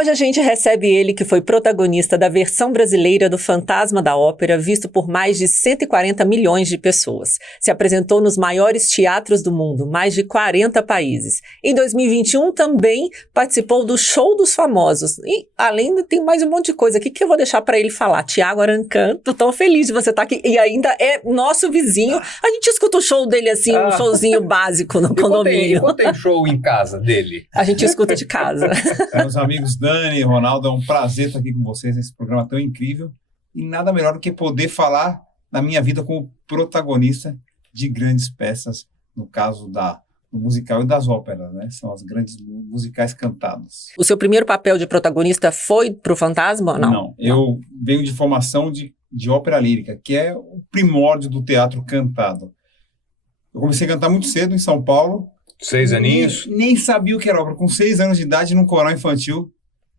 hoje a gente recebe ele, que foi protagonista da versão brasileira do Fantasma da Ópera, visto por mais de 140 milhões de pessoas. Se apresentou nos maiores teatros do mundo, mais de 40 países. Em 2021 também participou do Show dos Famosos. E além de tem mais um monte de coisa aqui que eu vou deixar para ele falar. Tiago Arancan, tô tão feliz de você estar aqui. E ainda é nosso vizinho. A gente escuta o show dele assim, um showzinho básico no condomínio. Enquanto tem show em casa dele? A gente escuta de casa. Meus amigos Dani e Ronaldo, é um prazer estar aqui com vocês nesse programa tão incrível. E nada melhor do que poder falar da minha vida como protagonista de grandes peças, no caso do musical e das óperas, né? São as grandes musicais cantados. O seu primeiro papel de protagonista foi pro Fantasma ou não? Não, eu venho de formação de ópera lírica, que é o primórdio do teatro cantado. Eu comecei a cantar muito cedo em São Paulo. 6 aninhos? Nem sabia o que era ópera. Com 6 anos de idade, num coral infantil,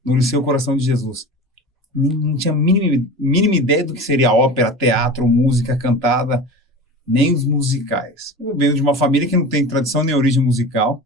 no Liceu Coração de Jesus. Não tinha a mínima ideia do que seria ópera, teatro, música cantada, nem os musicais. Eu venho de uma família que não tem tradição nem origem musical,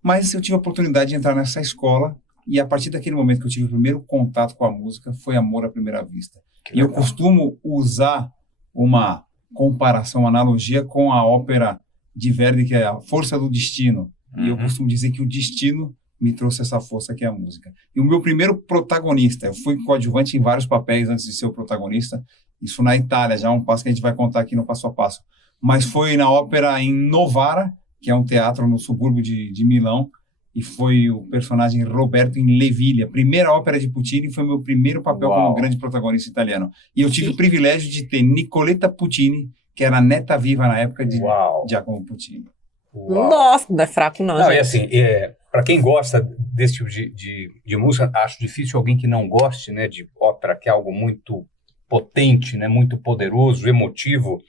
mas eu tive a oportunidade de entrar nessa escola e a partir daquele momento que eu tive o primeiro contato com a música, foi amor à primeira vista. E eu costumo usar uma comparação, uma analogia com a ópera de Verdi, que é a Força do Destino. E eu costumo dizer que o destino me trouxe essa força que é a música. E o meu primeiro protagonista, eu fui coadjuvante em vários papéis antes de ser o protagonista, isso na Itália, já é um passo que a gente vai contar aqui no passo a passo, mas foi na ópera em Novara, que é um teatro no subúrbio de Milão, e foi o personagem Roberto em Le Ville, a primeira ópera de Puccini, foi meu primeiro papel como grande protagonista italiano. E eu tive o privilégio de ter Nicoletta Puccini, que era a neta viva na época de Giacomo Puccini. Nossa, não é fraco não, gente. E assim, para quem gosta desse tipo de música, acho difícil alguém que não goste, né, de ópera, que é algo muito potente, né, muito poderoso, emotivo.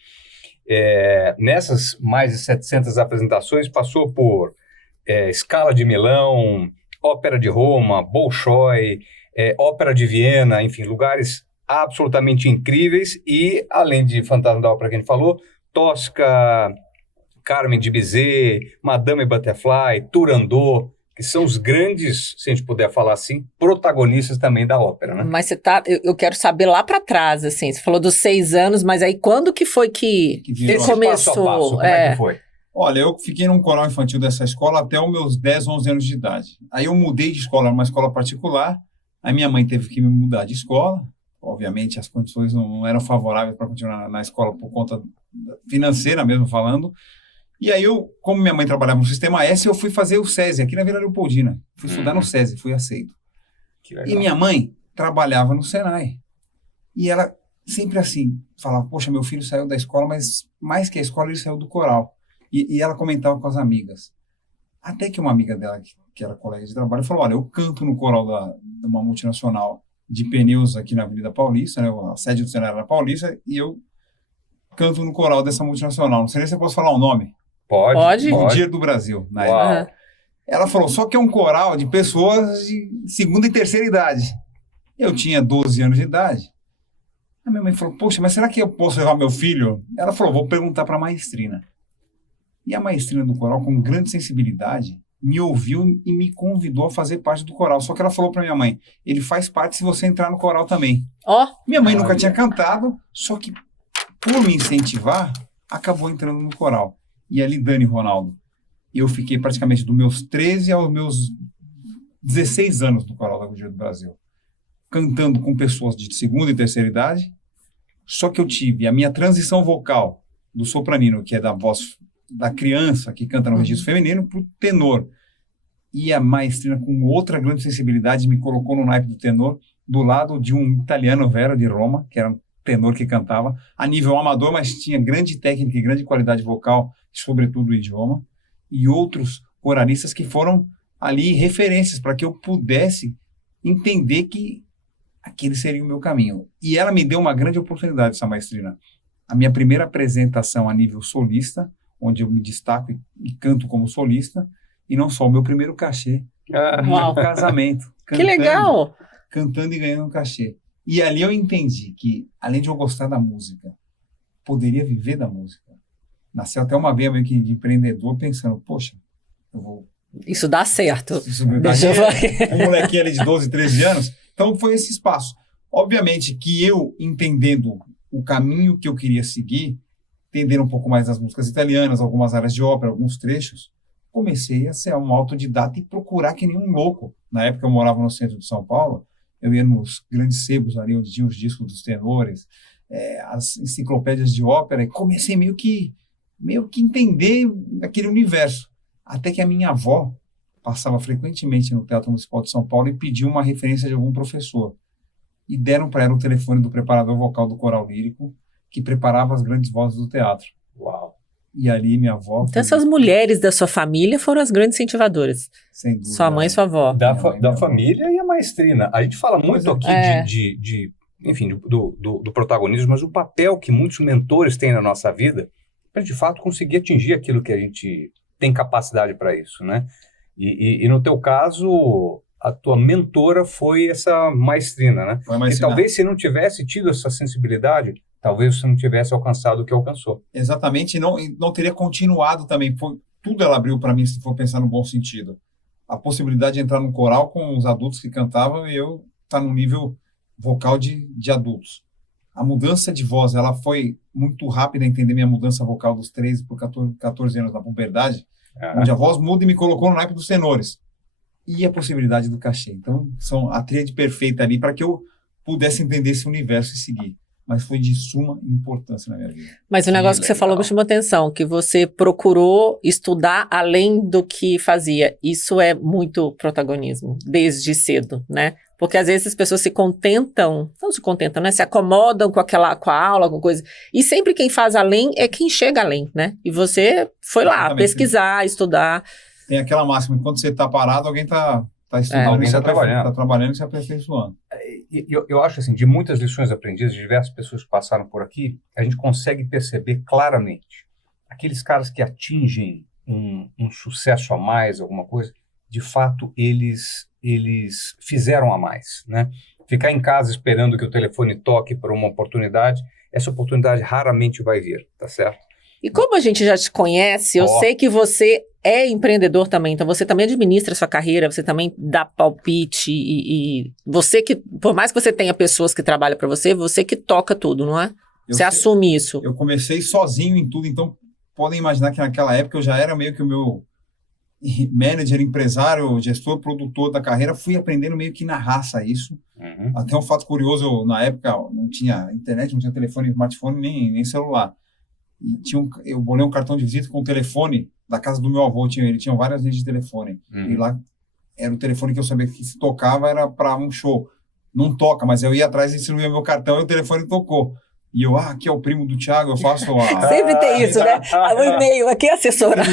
Nessas mais de 700 apresentações, passou por Scala de Milão, Ópera de Roma, Bolshoi, Ópera de Viena, enfim, lugares absolutamente incríveis. E, além de Fantasma da Ópera que a gente falou, Tosca, Carmen de Bizet, Madame Butterfly, Turandot, que são os grandes, se a gente puder falar assim, protagonistas também da ópera, né? Mas eu quero saber lá pra trás, assim, você falou dos 6 anos, mas aí quando que foi que começou? Passo a passo, como é que foi? Olha, eu fiquei num coral infantil dessa escola até os meus 10, 11 anos de idade. Aí eu mudei de escola, uma escola particular, aí minha mãe teve que me mudar de escola, obviamente as condições não eram favoráveis para continuar na escola por conta financeira mesmo falando. E aí como minha mãe trabalhava no Sistema S, eu fui fazer o SESI, aqui na Vila Leopoldina. Fui estudar no SESI, fui aceito. Que legal. E minha mãe trabalhava no Senai. E ela sempre assim, falava, poxa, meu filho saiu da escola, mas mais que a escola, ele saiu do coral. E ela comentava com as amigas. Até que uma amiga dela, que era colega de trabalho, falou, olha, eu canto no coral de uma multinacional de pneus aqui na Avenida Paulista, né, a sede do Senai era na Paulista, e eu canto no coral dessa multinacional. Não sei nem se eu posso falar o nome. Pode. O Dia do Brasil, na época. Ela falou, só que é um coral de pessoas de segunda e terceira idade. Eu tinha 12 anos de idade. A minha mãe falou, poxa, mas será que eu posso levar meu filho? Ela falou, vou perguntar para a maestrina. E a maestrina do coral, com grande sensibilidade, me ouviu e me convidou a fazer parte do coral. Só que ela falou para minha mãe, ele faz parte se você entrar no coral também. Minha mãe nunca tinha cantado, só que por me incentivar, acabou entrando no coral. E ali, Dani e Ronaldo, eu fiquei praticamente dos meus 13 aos meus 16 anos no Coral da Agonia do Brasil, cantando com pessoas de segunda e terceira idade, só que eu tive a minha transição vocal do sopranino, que é da voz da criança que canta no registro feminino, para o tenor. E a maestrina, com outra grande sensibilidade, me colocou no naipe do tenor, do lado de um italiano Vero de Roma, que era um tenor que cantava a nível amador, mas tinha grande técnica e grande qualidade vocal, sobretudo o idioma, e outros coralistas que foram ali referências para que eu pudesse entender que aquele seria o meu caminho. E ela me deu uma grande oportunidade, essa maestrina. A minha primeira apresentação a nível solista, onde eu me destaco e canto como solista, e não só, o meu primeiro cachê no casamento. Que legal! Cantando e ganhando um cachê. E ali eu entendi que, além de eu gostar da música, poderia viver da música. Nasceu até uma veia meio que de empreendedor, pensando, poxa, eu vou Isso dá certo. Um molequinho ali de 12, 13 anos. Então, foi esse espaço. Obviamente que eu, entendendo o caminho que eu queria seguir, entendendo um pouco mais das músicas italianas, algumas áreas de ópera, alguns trechos, comecei a ser um autodidata e procurar que nem um louco. Na época eu morava no centro de São Paulo, eu ia nos grandes sebos ali, onde tinha os discos dos tenores, as enciclopédias de ópera, e comecei meio que entender aquele universo. Até que a minha avó passava frequentemente no Teatro Municipal de São Paulo e pediu uma referência de algum professor. E deram para ela o telefone do preparador vocal do coral lírico, que preparava as grandes vozes do teatro. Uau! E ali minha avó... Então essas mulheres da sua família foram as grandes incentivadoras. Sem dúvida. Sua mãe e sua avó. Da família e a maestrina. A gente fala muito aqui enfim, do protagonismo, mas o papel que muitos mentores têm na nossa vida para, de fato, conseguir atingir aquilo que a gente tem capacidade para isso, né? E no teu caso, a tua mentora foi essa maestrina, né? Foi a maestrina. E talvez se não tivesse tido essa sensibilidade, talvez você não tivesse alcançado o que alcançou. Exatamente, e não teria continuado também. Tudo ela abriu para mim, se for pensar no bom sentido. A possibilidade de entrar num coral com os adultos que cantavam e eu estar no nível vocal de adultos. A mudança de voz, ela foi muito rápida a entender minha mudança vocal dos 13 por 14 anos na puberdade, onde a voz muda e me colocou no naipe dos tenores. E a possibilidade do cachê. Então, são a tríade perfeita ali para que eu pudesse entender esse universo e seguir. Mas foi de suma importância na minha vida. Mas o negócio que você falou me chamou atenção, que você procurou estudar além do que fazia. Isso é muito protagonismo, desde cedo, né? Porque às vezes as pessoas se contentam, não se contentam, né? Se acomodam com a aula, com coisa. E sempre quem faz além é quem chega além, né? E você foi lá pesquisar, estudar. Tem aquela máxima, enquanto você está parado, alguém está estudando, alguém está trabalhando. Está trabalhando e se aperfeiçoando. Eu acho assim, de muitas lições aprendidas, de diversas pessoas que passaram por aqui, a gente consegue perceber claramente aqueles caras que atingem um sucesso a mais, alguma coisa, de fato, eles fizeram a mais, né? Ficar em casa esperando que o telefone toque por uma oportunidade, essa oportunidade raramente vai vir, tá certo? E como a gente já te conhece, eu sei que você é empreendedor também, então você também administra a sua carreira, você também dá palpite e você que, por mais que você tenha pessoas que trabalham para você que toca tudo, não é? Você assume isso. Eu comecei sozinho em tudo, então podem imaginar que naquela época eu já era meio que o meu manager, empresário, gestor, produtor da carreira, fui aprendendo meio que na raça isso. Uhum. Até um fato curioso, na época não tinha internet, não tinha telefone, smartphone, nem celular. E eu bolei um cartão de visita com o telefone da casa do meu avô, ele tinha várias linhas de telefone. E lá era o telefone que eu sabia que se tocava era para um show. Não toca, mas eu ia atrás e distribuía meu cartão e o telefone tocou. E eu, aqui é o primo do Thiago, eu faço a... Sempre tem isso, né? O e-mail, aqui é a assessora.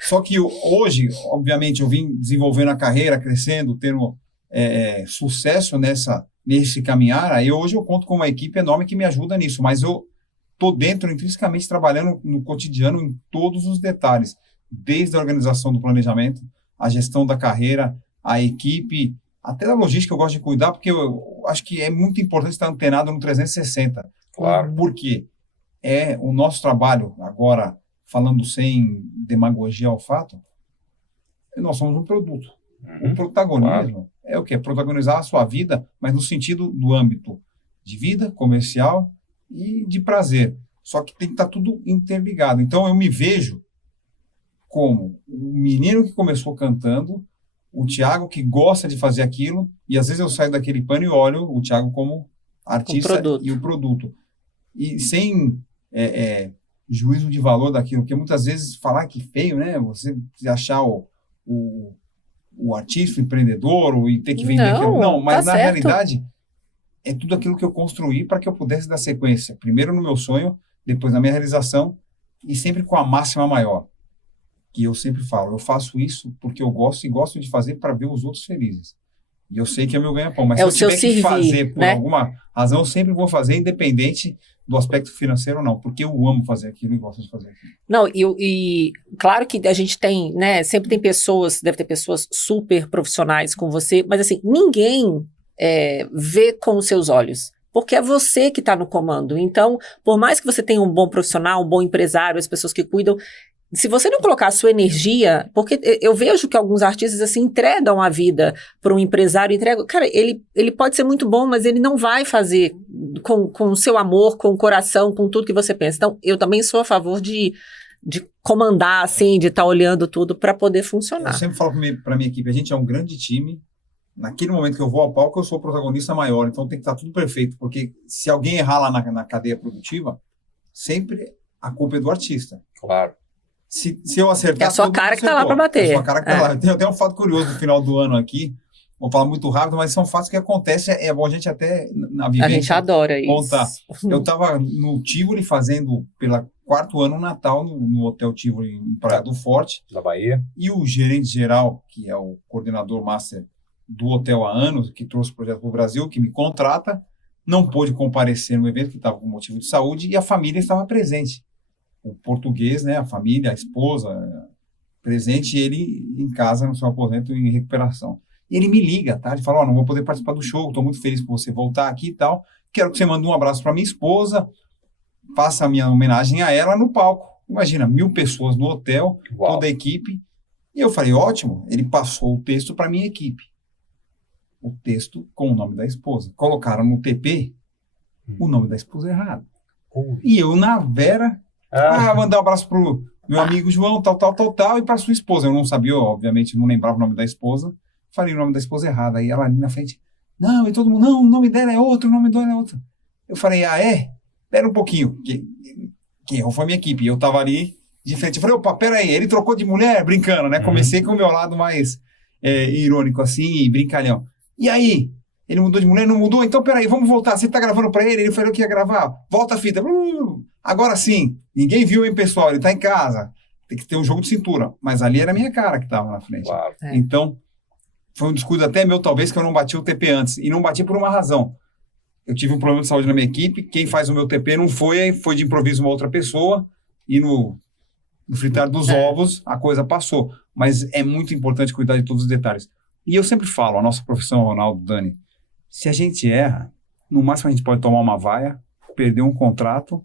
Só que hoje, obviamente, eu vim desenvolvendo a carreira, crescendo, tendo sucesso nesse caminhar. Aí hoje eu conto com uma equipe enorme que me ajuda nisso, mas eu estou dentro, intrinsecamente, trabalhando no cotidiano em todos os detalhes, desde a organização do planejamento, a gestão da carreira, a equipe, até da logística eu gosto de cuidar, porque eu acho que é muito importante estar antenado no 360. Claro. Porque o nosso trabalho, agora, falando sem demagogia ao fato, nós somos um produto. O protagonismo é o quê? Protagonizar a sua vida, mas no sentido do âmbito de vida, comercial e de prazer. Só que tem que estar tudo interligado. Então, eu me vejo como o menino que começou cantando, o Thiago que gosta de fazer aquilo, e às vezes eu saio daquele pano e olho o Thiago como artista e o produto. E sem juízo de valor daquilo, porque muitas vezes falar que feio, né? Você achar o artista, o empreendedor, e ter que vender aquilo. Não, mas na realidade é tudo aquilo que eu construí para que eu pudesse dar sequência. Primeiro no meu sonho, depois na minha realização, e sempre com a máxima maior. Que eu sempre falo, eu faço isso porque eu gosto e gosto de fazer para ver os outros felizes. E eu sei que é meu ganha-pão, mas se eu tiver que fazer por alguma razão, eu sempre vou fazer, independente do aspecto financeiro ou não, porque eu amo fazer aquilo e gosto de fazer aquilo. Não, e claro que a gente tem, né, sempre tem pessoas, deve ter pessoas super profissionais com você, mas assim, ninguém vê com os seus olhos, porque é você que está no comando. Então, por mais que você tenha um bom profissional, um bom empresário, as pessoas que cuidam, Se você não colocar a sua energia, porque eu vejo que alguns artistas assim entregam a vida para um empresário, cara, ele pode ser muito bom, mas ele não vai fazer com o seu amor, com o coração, com tudo que você pensa. Então, eu também sou a favor de comandar, assim, de estar olhando tudo para poder funcionar. Eu sempre falo para minha equipe, a gente é um grande time. Naquele momento que eu vou ao palco, eu sou o protagonista maior, então tem que estar tudo perfeito, porque se alguém errar lá na cadeia produtiva, sempre a culpa é do artista. Claro. Se eu acertar... É a sua cara que está lá para bater. É a sua cara que está lá. Tem até um fato curioso no final do ano aqui, vou falar muito rápido, mas são fatos que acontecem, é bom a gente até na vivência... A gente adora contar. isso. Eu estava no Tivoli fazendo, pela 4º ano, Natal, no Hotel Tivoli, em Praia do Forte. Da Bahia. E o gerente geral, que é o coordenador master do hotel há anos, que trouxe o projeto para o Brasil, que me contrata, não pôde comparecer no evento, que estava com motivo de saúde, e a família estava presente. O português, né, a família, a esposa, presente, e ele em casa, no seu aposento, em recuperação. E ele me liga, tá? Ele fala, não vou poder participar do show, estou muito feliz por você voltar aqui e tal, quero que você mande um abraço para minha esposa, faça a minha homenagem a ela no palco. Imagina, 1.000 pessoas no hotel, Uau. Toda a equipe. E eu falei, ótimo, ele passou o texto para minha equipe. O texto com o nome da esposa. Colocaram no TP o nome da esposa errado. E eu, na Vera, mandar um abraço pro meu amigo João, tal, e para sua esposa. Eu não sabia, obviamente, não lembrava o nome da esposa. Falei o nome da esposa errado. Aí ela ali na frente, não, e todo mundo, não, o nome dela é outro, o nome dela é outro. Eu falei, é? Pera um pouquinho. Quem errou foi a minha equipe. E eu tava ali de frente. Eu falei, opa, pera aí, ele trocou de mulher? Brincando, né? Comecei com o meu lado mais irônico, assim, e brincalhão. E aí? Ele mudou de mulher? Não mudou? Então, peraí, vamos voltar. Você tá gravando pra ele? Ele falou que ia gravar. Volta a fita. Agora sim. Ninguém viu, hein, pessoal? Ele tá em casa. Tem que ter um jogo de cintura. Mas ali era a minha cara que tava na frente. Claro. Então, foi um descuido até meu, talvez, que eu não bati o TP antes. E não bati por uma razão. Eu tive um problema de saúde na minha equipe. Quem faz o meu TP não foi de improviso uma outra pessoa. E no fritar dos ovos, a coisa passou. Mas é muito importante cuidar de todos os detalhes. E eu sempre falo, a nossa profissão, Ronaldo, Dani, se a gente erra, no máximo a gente pode tomar uma vaia, perder um contrato,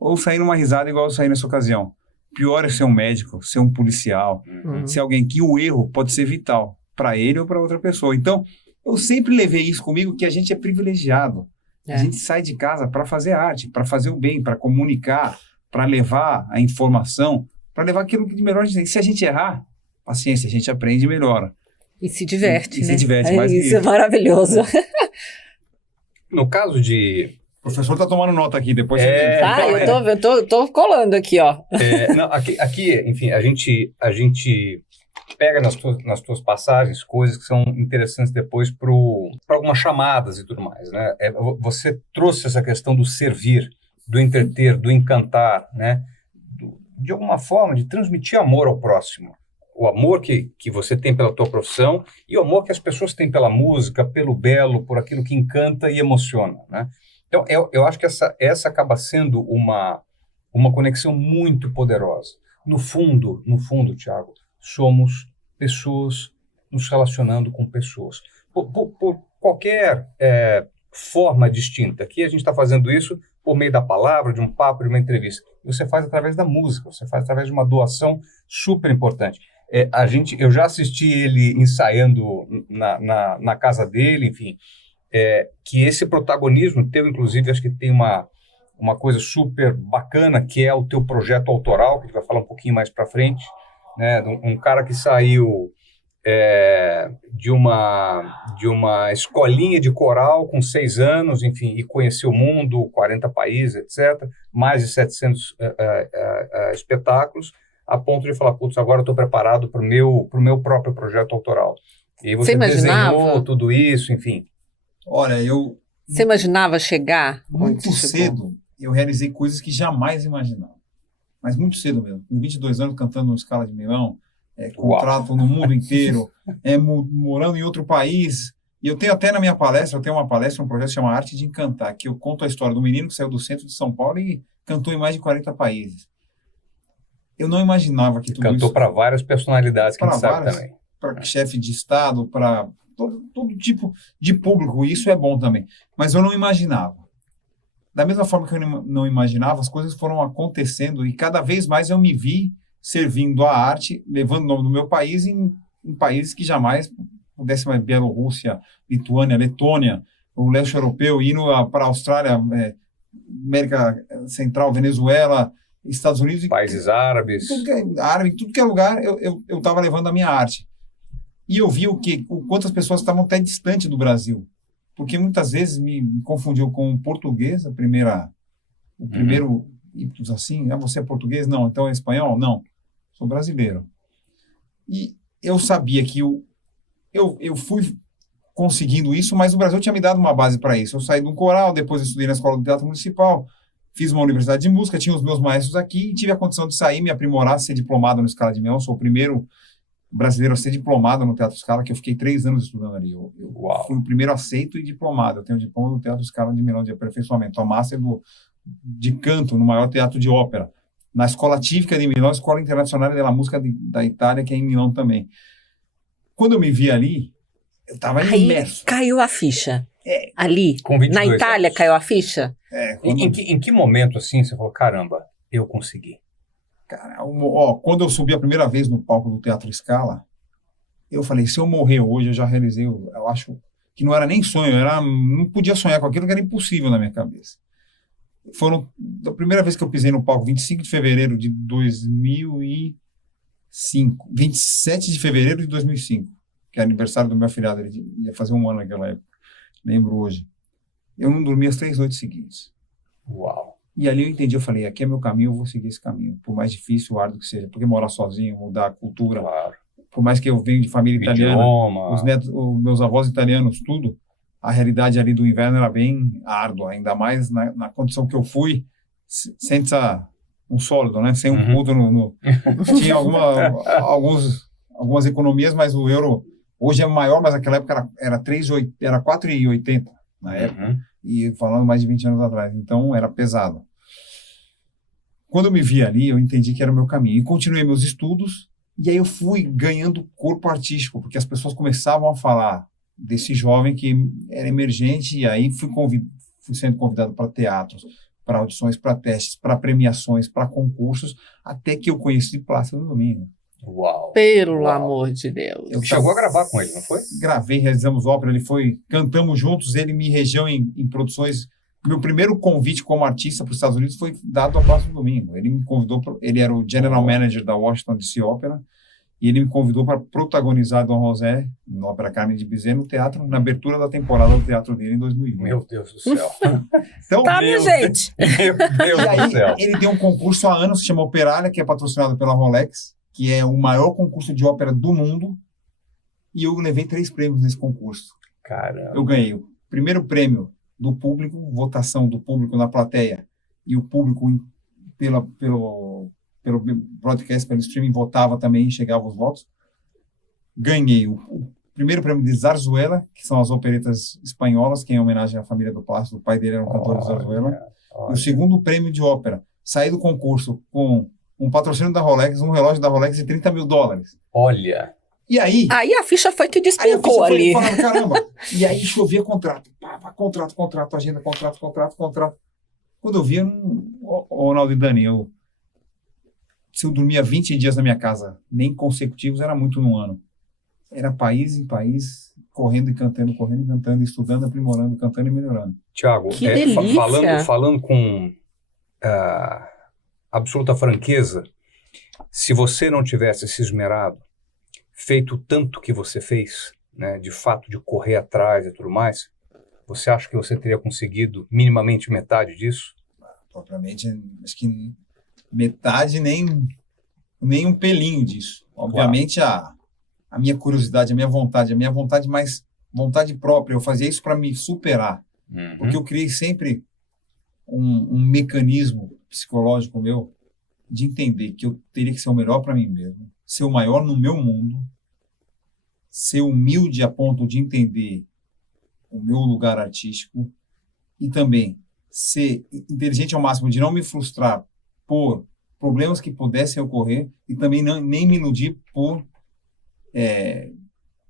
ou sair numa risada igual eu saí nessa ocasião. Pior é ser um médico, ser um policial, ser alguém que o erro pode ser vital, para ele ou para outra pessoa. Então, eu sempre levei isso comigo, que a gente é privilegiado. A gente sai de casa para fazer arte, para fazer o bem, para comunicar, para levar a informação, para levar aquilo que de melhor a gente tem. Se a gente errar, paciência, a gente aprende e melhora. E se diverte, né? Se diverte, mais isso é maravilhoso. No caso de... O professor está tomando nota aqui, depois eu tô colando aqui, ó. Não, aqui, enfim, a gente pega nas tuas passagens coisas que são interessantes depois para algumas chamadas e tudo mais, né? Você trouxe essa questão do servir, do entreter, do encantar, né? De alguma forma, de transmitir amor ao próximo. O amor que você tem pela tua profissão e o amor que as pessoas têm pela música, pelo belo, por aquilo que encanta e emociona, né? Então, eu acho que essa acaba sendo uma conexão muito poderosa. No fundo, Thiago, somos pessoas nos relacionando com pessoas. Por qualquer forma distinta. Aqui a gente está fazendo isso por meio da palavra, de um papo, de uma entrevista. Você faz através da música, você faz através de uma doação super importante. Eu já assisti ele ensaiando na casa dele, enfim, que esse protagonismo teu, inclusive, acho que tem uma coisa super bacana, que é o teu projeto autoral, que a gente vai falar um pouquinho mais para frente, né? Um cara que saiu de uma escolinha de coral com 6 anos, enfim, e conheceu o mundo, 40 países, etc., mais de 700 espetáculos, a ponto de falar, putz, agora eu estou preparado para o meu próprio projeto autoral. E você desenhou tudo isso, enfim. Olha, Você imaginava chegar? Muito cedo, eu realizei coisas que jamais imaginava. Mas muito cedo mesmo. Com 22 anos, cantando no Scala de Milão, contrato no mundo inteiro, morando em outro país. E eu tenho até na minha palestra, um projeto que chama Arte de Encantar, que eu conto a história do menino que saiu do centro de São Paulo e cantou em mais de 40 países. Eu não imaginava que tudo isso... Cantou para várias personalidades, que a gente sabe também. Para chefe de Estado, para todo tipo de público, e isso é bom também. Mas eu não imaginava. Da mesma forma que eu não imaginava, as coisas foram acontecendo e cada vez mais eu me vi servindo a arte, levando o nome do meu país em países que jamais pudessem, Bielorrússia, Lituânia, Letônia, o leste europeu, indo para a Austrália, América Central, Venezuela, Estados Unidos. Países árabes. Tudo que é lugar, eu estava levando a minha arte. E eu vi o quantas pessoas estavam até distante do Brasil. Porque muitas vezes me confundiu com o português, o primeiro ímpetus assim, você é português? Não. Então é espanhol? Não. Sou brasileiro. E eu sabia que eu fui conseguindo isso, mas o Brasil tinha me dado uma base para isso. Eu saí de um coral, depois eu estudei na Escola do Teatro Municipal, fiz uma universidade de música, tinha os meus maestros aqui e tive a condição de sair, me aprimorar, ser diplomado no Scala de Milão. Sou o primeiro brasileiro a ser diplomado no Teatro Scala, que eu fiquei 3 anos estudando ali. Eu fui o primeiro aceito e diplomado. Eu tenho o diploma do Teatro Scala de Milão de aperfeiçoamento, a master de canto no maior teatro de ópera. Na Escola Típica de Milão, Escola Internacional da Música da Itália, que é em Milão também. Quando eu me vi ali, eu estava imerso. Caiu a ficha. Ali, na Itália, anos. Caiu a ficha? Em que momento, assim, você falou, caramba, eu consegui? Cara, quando eu subi a primeira vez no palco do Teatro Scala, eu falei, se eu morrer hoje, eu já realizei, eu acho que não era nem sonho, não podia sonhar com aquilo que era impossível na minha cabeça. A primeira vez que eu pisei no palco, 25 de fevereiro de 2005, 27 de fevereiro de 2005, que é aniversário do meu afilhado, ele ia fazer 1 ano naquela época, lembro hoje. Eu não dormi as 3 noites seguintes. Uau! E ali eu entendi, eu falei, aqui é meu caminho, eu vou seguir esse caminho, por mais difícil, árduo que seja, porque morar sozinho, mudar a cultura, claro. Por mais que eu venha de família italiana, os meus avós italianos, tudo, a realidade ali do inverno era bem árdua, ainda mais na condição que eu fui, sem um sólido, né? Sem um puto tinha algumas economias, mas o euro hoje é maior, mas naquela época era 4,80 na época, e falando mais de 20 anos atrás, então era pesado. Quando eu me vi ali, eu entendi que era o meu caminho, e continuei meus estudos, e aí eu fui ganhando corpo artístico, porque as pessoas começavam a falar desse jovem que era emergente, e aí fui sendo convidado para teatros, para audições, para testes, para premiações, para concursos, até que eu conheci Plácido Domingo. Uau! Pelo amor de Deus. Chegou a gravar com ele, não foi? Gravei, realizamos ópera, cantamos juntos, ele me regeu em produções. Meu primeiro convite como artista para os Estados Unidos foi dado a Plácido Domingo. Ele me convidou, ele era o General Manager da Washington DC Opera, e ele me convidou para protagonizar Dom José, na Ópera Carmen de Bizet, no teatro, na abertura da temporada do teatro dele em 2001. Meu Deus do céu. Então, tá, minha gente? Meu Deus do céu. Ele tem um concurso há anos que se chama Operália, que é patrocinado pela Rolex, que é o maior concurso de ópera do mundo, e eu levei 3 prêmios nesse concurso. Caramba. Eu ganhei o primeiro prêmio do público, votação do público na plateia, e o público pelo broadcast, pelo streaming, votava também, chegava os votos. Ganhei o primeiro prêmio de Zarzuela, que são as operetas espanholas, que é em homenagem à família do Plácido, o pai dele era um cantor de Zarzuela. E o segundo prêmio de ópera. Saí do concurso com um patrocínio da Rolex, um relógio da Rolex de $30 mil. Olha! E aí a ficha foi que despencou ali. Falando, caramba. E aí chovia contrato. Contrato, agenda, contrato. Quando eu via, Ronaldo e Dani, se eu dormia 20 dias na minha casa, nem consecutivos, era muito num ano. Era país em país, correndo e cantando, estudando, aprimorando, cantando e melhorando. Tiago, falando com absoluta franqueza, se você não tivesse se esmerado, feito tanto que você fez, né, de fato de correr atrás e tudo mais, você acha que você teria conseguido minimamente metade disso? Propriamente, acho que metade, nem um pelinho disso. Obviamente, a minha curiosidade, a minha vontade mais vontade própria, eu fazia isso para me superar. Porque eu criei sempre um mecanismo psicológico meu de entender que eu teria que ser o melhor para mim mesmo, ser o maior no meu mundo, ser humilde a ponto de entender o meu lugar artístico e também ser inteligente ao máximo de não me frustrar por problemas que pudessem ocorrer e também nem me iludir por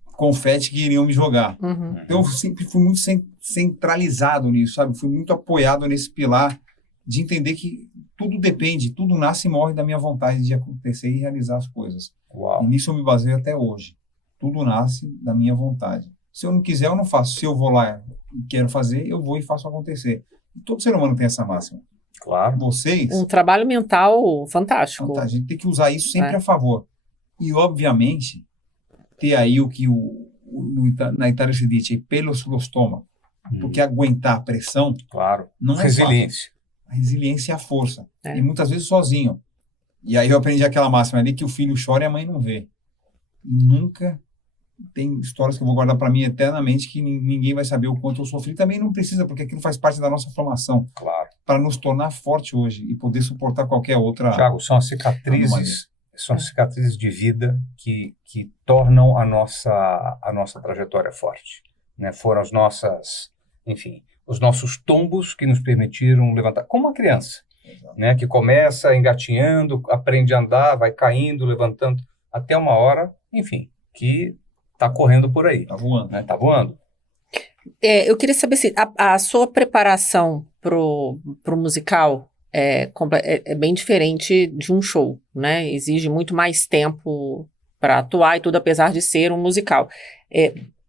confete que iriam me jogar. Então eu sempre fui muito centralizado nisso, sabe? Fui muito apoiado nesse pilar de entender que tudo depende, tudo nasce e morre da minha vontade de acontecer e realizar as coisas. Uau. E nisso eu me baseio até hoje. Tudo nasce da minha vontade. Se eu não quiser, eu não faço. Se eu vou lá e quero fazer, eu vou e faço acontecer. E todo ser humano tem essa máxima. Claro. Vocês... Um trabalho mental fantástico. A gente tem que usar isso sempre a favor. E, obviamente, ter aí o que na Itália se diz, pelo sullo stomaco. Porque aguentar a pressão claro. Não é resiliência. Fácil. A resiliência é a força. E muitas vezes sozinho. E aí eu aprendi aquela máxima ali que o filho chora e a mãe não vê. E nunca tem histórias que eu vou guardar para mim eternamente que ninguém vai saber o quanto eu sofri. Também não precisa, porque aquilo faz parte da nossa formação. Claro. Para nos tornar forte hoje e poder suportar qualquer outra... Thiago, são as cicatrizes... São cicatrizes de vida que tornam a nossa trajetória forte, né? Foram as nossas, enfim, os nossos tombos que nos permitiram levantar, como uma criança, né? Que começa engatinhando, aprende a andar, vai caindo, levantando, até uma hora, enfim, que está correndo por aí. Está voando. Né? Tá voando. Eu queria saber se a sua preparação pro musical... É bem diferente de um show, né? Exige muito mais tempo para atuar e tudo, apesar de ser um musical.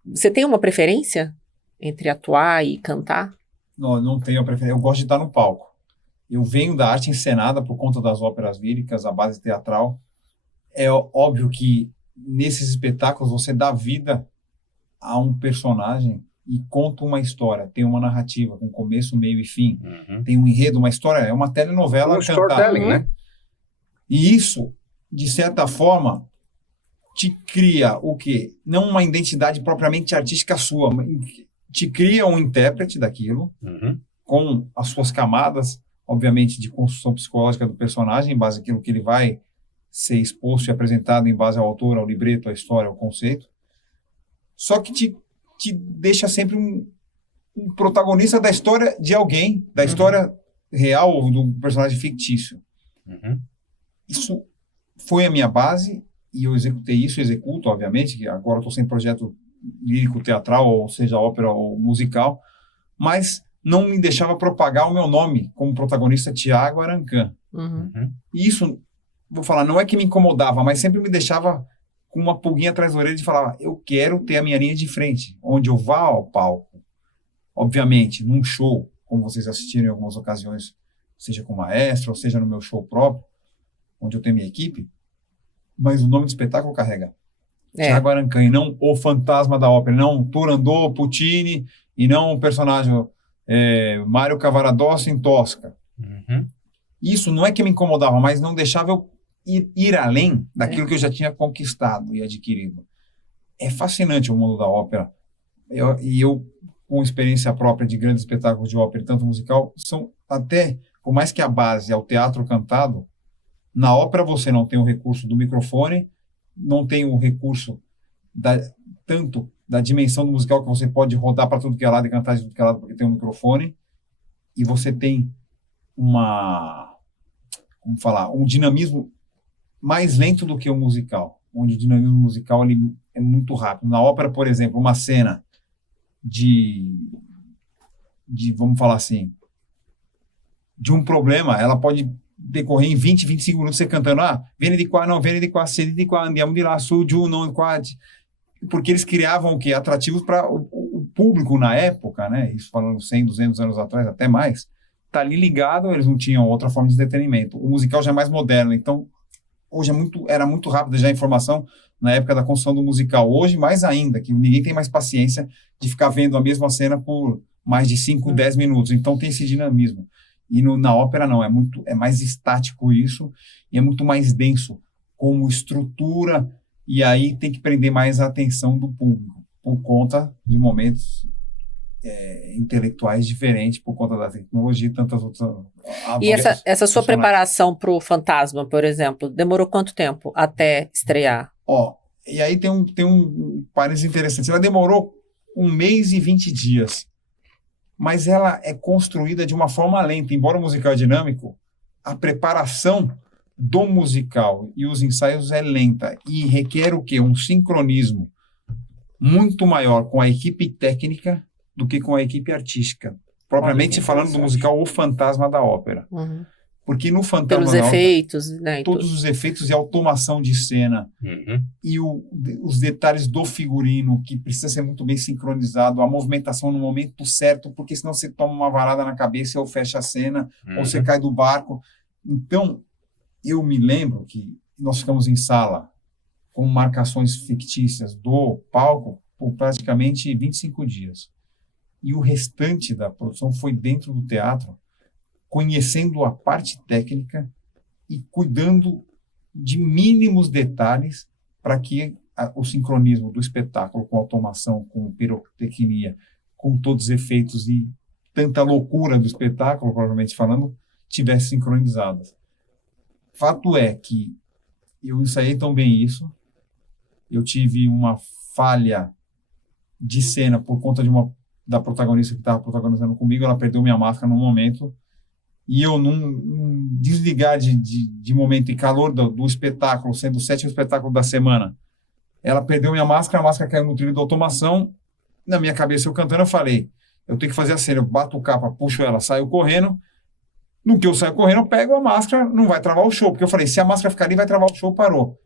Você tem uma preferência entre atuar e cantar? Não tenho a preferência. Eu gosto de estar no palco. Eu venho da arte encenada por conta das óperas líricas, a base teatral. É óbvio que nesses espetáculos você dá vida a um personagem e conta uma história, tem uma narrativa, com começo, meio e fim. Tem um enredo, uma história, é uma telenovela cantada. Né? E isso, de certa forma, te cria o quê? Não uma identidade propriamente artística sua, te cria um intérprete daquilo, com as suas camadas, obviamente, de construção psicológica do personagem, em base àquilo que ele vai ser exposto e apresentado em base ao autor, ao libreto, à história, ao conceito. Só que te deixa sempre um protagonista da história de alguém, da história real ou do personagem fictício. Isso foi a minha base e eu executo, obviamente, que agora eu estou sem projeto lírico, teatral, ou seja, ópera ou musical, mas não me deixava propagar o meu nome como protagonista Thiago Arancan. E isso, vou falar, não é que me incomodava, mas sempre me deixava com uma pulguinha atrás da orelha de falar, eu quero ter a minha linha de frente, onde eu vá ao palco. Obviamente, num show, como vocês assistiram em algumas ocasiões, seja com maestro, ou seja no meu show próprio, onde eu tenho minha equipe, mas o nome do espetáculo carrega Thiago Arancan, e não o fantasma da ópera, não Turandot, Puccini, e não o personagem Mário Cavaradossi em Tosca. Isso não é que me incomodava, mas não deixava eu ir além daquilo que eu já tinha conquistado e adquirido. É fascinante o mundo da ópera. Eu, com experiência própria de grandes espetáculos de ópera e tanto musical, são até, por mais que a base é o teatro cantado, na ópera você não tem o recurso do microfone, não tem o recurso tanto da dimensão do musical que você pode rodar para tudo que é lado e cantar de tudo que é lado porque tem um microfone, e você tem um dinamismo mais lento do que o musical, onde o dinamismo musical ele é muito rápido. Na ópera, por exemplo, uma cena de vamos falar assim, de um problema, ela pode decorrer em 20, 25 minutos você cantando, viene di qua, não, viene di qua, se di qua, andiamo di là, su, giù, non, qua, porque eles criavam o quê? Atrativos para o público na época, né? Isso falando 100, 200 anos atrás, até mais, tá ali ligado, eles não tinham outra forma de entretenimento. O musical já é mais moderno, então hoje era muito rápido já a informação na época da construção do musical. Hoje, mais ainda, que ninguém tem mais paciência de ficar vendo a mesma cena por mais de 5, 10 minutos. Então tem esse dinamismo. E na ópera não, é mais estático isso, e é muito mais denso como estrutura, e aí tem que prender mais a atenção do público, por conta de momentos intelectuais diferentes, por conta da tecnologia e tantas outras... E essa sua preparação para o Fantasma, por exemplo, demorou quanto tempo até estrear? E aí tem um parênteses interessante. Ela demorou 1 mês e 20 dias. Mas ela é construída de uma forma lenta. Embora o musical é dinâmico, a preparação do musical e os ensaios é lenta. E requer o quê? Um sincronismo muito maior com a equipe técnica do que com a equipe artística. propriamente falando do musical O Fantasma da Ópera. Uhum. Porque no Fantasma Pelos da Ópera, efeitos, né? E todos tudo. os efeitos e automação de cena e os detalhes do figurino, que precisa ser muito bem sincronizado, a movimentação no momento certo, porque senão você toma uma varada na cabeça ou fecha a cena, ou você cai do barco. Então, eu me lembro que nós ficamos em sala com marcações fictícias do palco por praticamente 25 dias. E o restante da produção foi dentro do teatro, conhecendo a parte técnica e cuidando de mínimos detalhes para que o sincronismo do espetáculo com automação, com pirotecnia, com todos os efeitos e tanta loucura do espetáculo, provavelmente falando, tivesse sincronizadas. Fato é que eu ensaiei tão bem isso, eu tive uma falha de cena por conta da protagonista que estava protagonizando comigo, ela perdeu minha máscara num momento, e eu, num desligar de momento e calor do espetáculo, sendo o 7º espetáculo da semana, ela perdeu minha máscara, a máscara caiu no trilho da automação, na minha cabeça eu cantando, eu falei, eu tenho que fazer a cena, eu bato o capa, puxo ela, saio correndo, no que eu saio correndo, eu pego a máscara, não vai travar o show, porque eu falei, se a máscara ficar ali, vai travar o show, parou.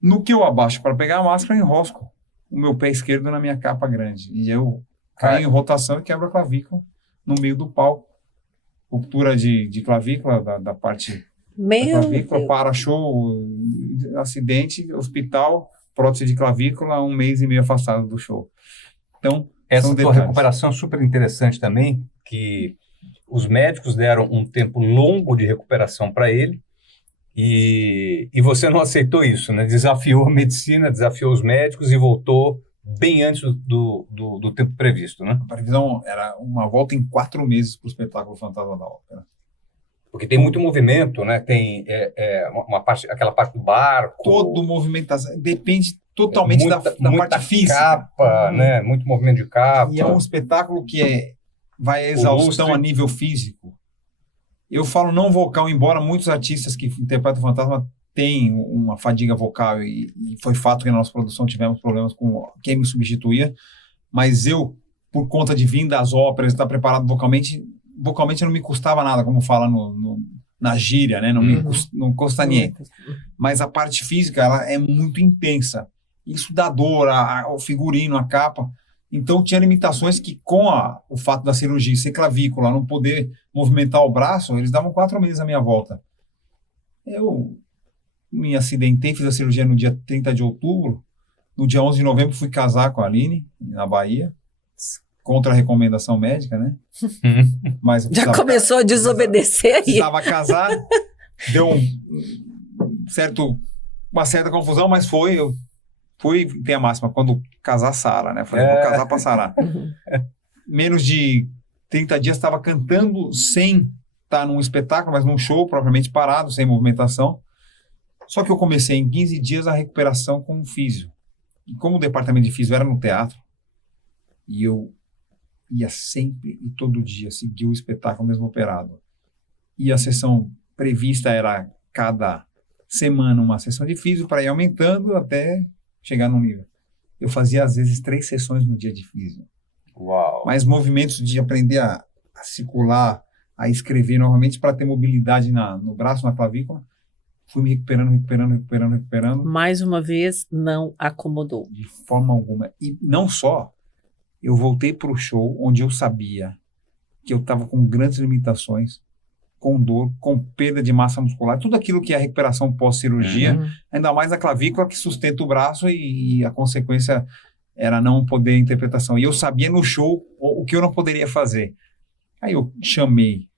No que eu abaixo para pegar a máscara, eu enrosco o meu pé esquerdo na minha capa grande, e eu caio em rotação e quebro a clavícula no meio do palco. Ruptura de clavícula, da parte da clavícula, para-show, acidente, hospital, prótese de clavícula, 1 mês e meio afastado do show. Então, essa tua recuperação é super interessante também, que os médicos deram um tempo longo de recuperação para ele e você não aceitou isso, né? Desafiou a medicina, desafiou os médicos e voltou bem antes do tempo previsto, né? A previsão era uma volta em 4 meses para o espetáculo Fantasma da Ópera. Porque tem muito movimento, né? Tem uma parte, aquela parte do barco. Todo movimentação, depende totalmente da parte física. Capa, né? Muito movimento de capa. E é um espetáculo que vai à exaustão a nível físico. Eu falo não vocal, embora muitos artistas que interpretam o Fantasma tem uma fadiga vocal e foi fato que na nossa produção tivemos problemas com quem me substituía, mas eu, por conta de vir das óperas, estar preparado vocalmente não me custava nada, como fala na gíria, né? Não custa ninguém. Mas a parte física, ela é muito intensa. Isso dá dor, o figurino, a capa. Então tinha limitações que com o fato da cirurgia ser clavícula, não poder movimentar o braço, eles davam 4 meses à minha volta. Eu me acidentei, fiz a cirurgia no dia 30 de outubro. No dia 11 de novembro fui casar com a Aline, na Bahia, contra a recomendação médica, né? Mas já começou a desobedecer aí. Precisava casar, deu uma certa confusão, mas eu tem a máxima, quando casar, sara, né? Falei, vou casar para sarar. Menos de 30 dias estava cantando sem estar num espetáculo, mas num show propriamente parado, sem movimentação. Só que eu comecei em 15 dias a recuperação com o físio. E como o departamento de físio era no teatro, e eu ia sempre e todo dia seguir o espetáculo mesmo operado. E a sessão prevista era cada semana uma sessão de físio para ir aumentando até chegar no nível. Eu fazia às vezes 3 sessões no dia de físio. Uau! Mas movimentos de aprender a circular, a escrever novamente para ter mobilidade no braço, na clavícula. Fui me recuperando. Mais uma vez, não acomodou. De forma alguma. E não só, eu voltei para o show onde eu sabia que eu estava com grandes limitações, com dor, com perda de massa muscular, tudo aquilo que é a recuperação pós-cirurgia, ainda mais a clavícula que sustenta o braço e a consequência era não poder interpretação. E eu sabia no show o que eu não poderia fazer. Aí eu chamei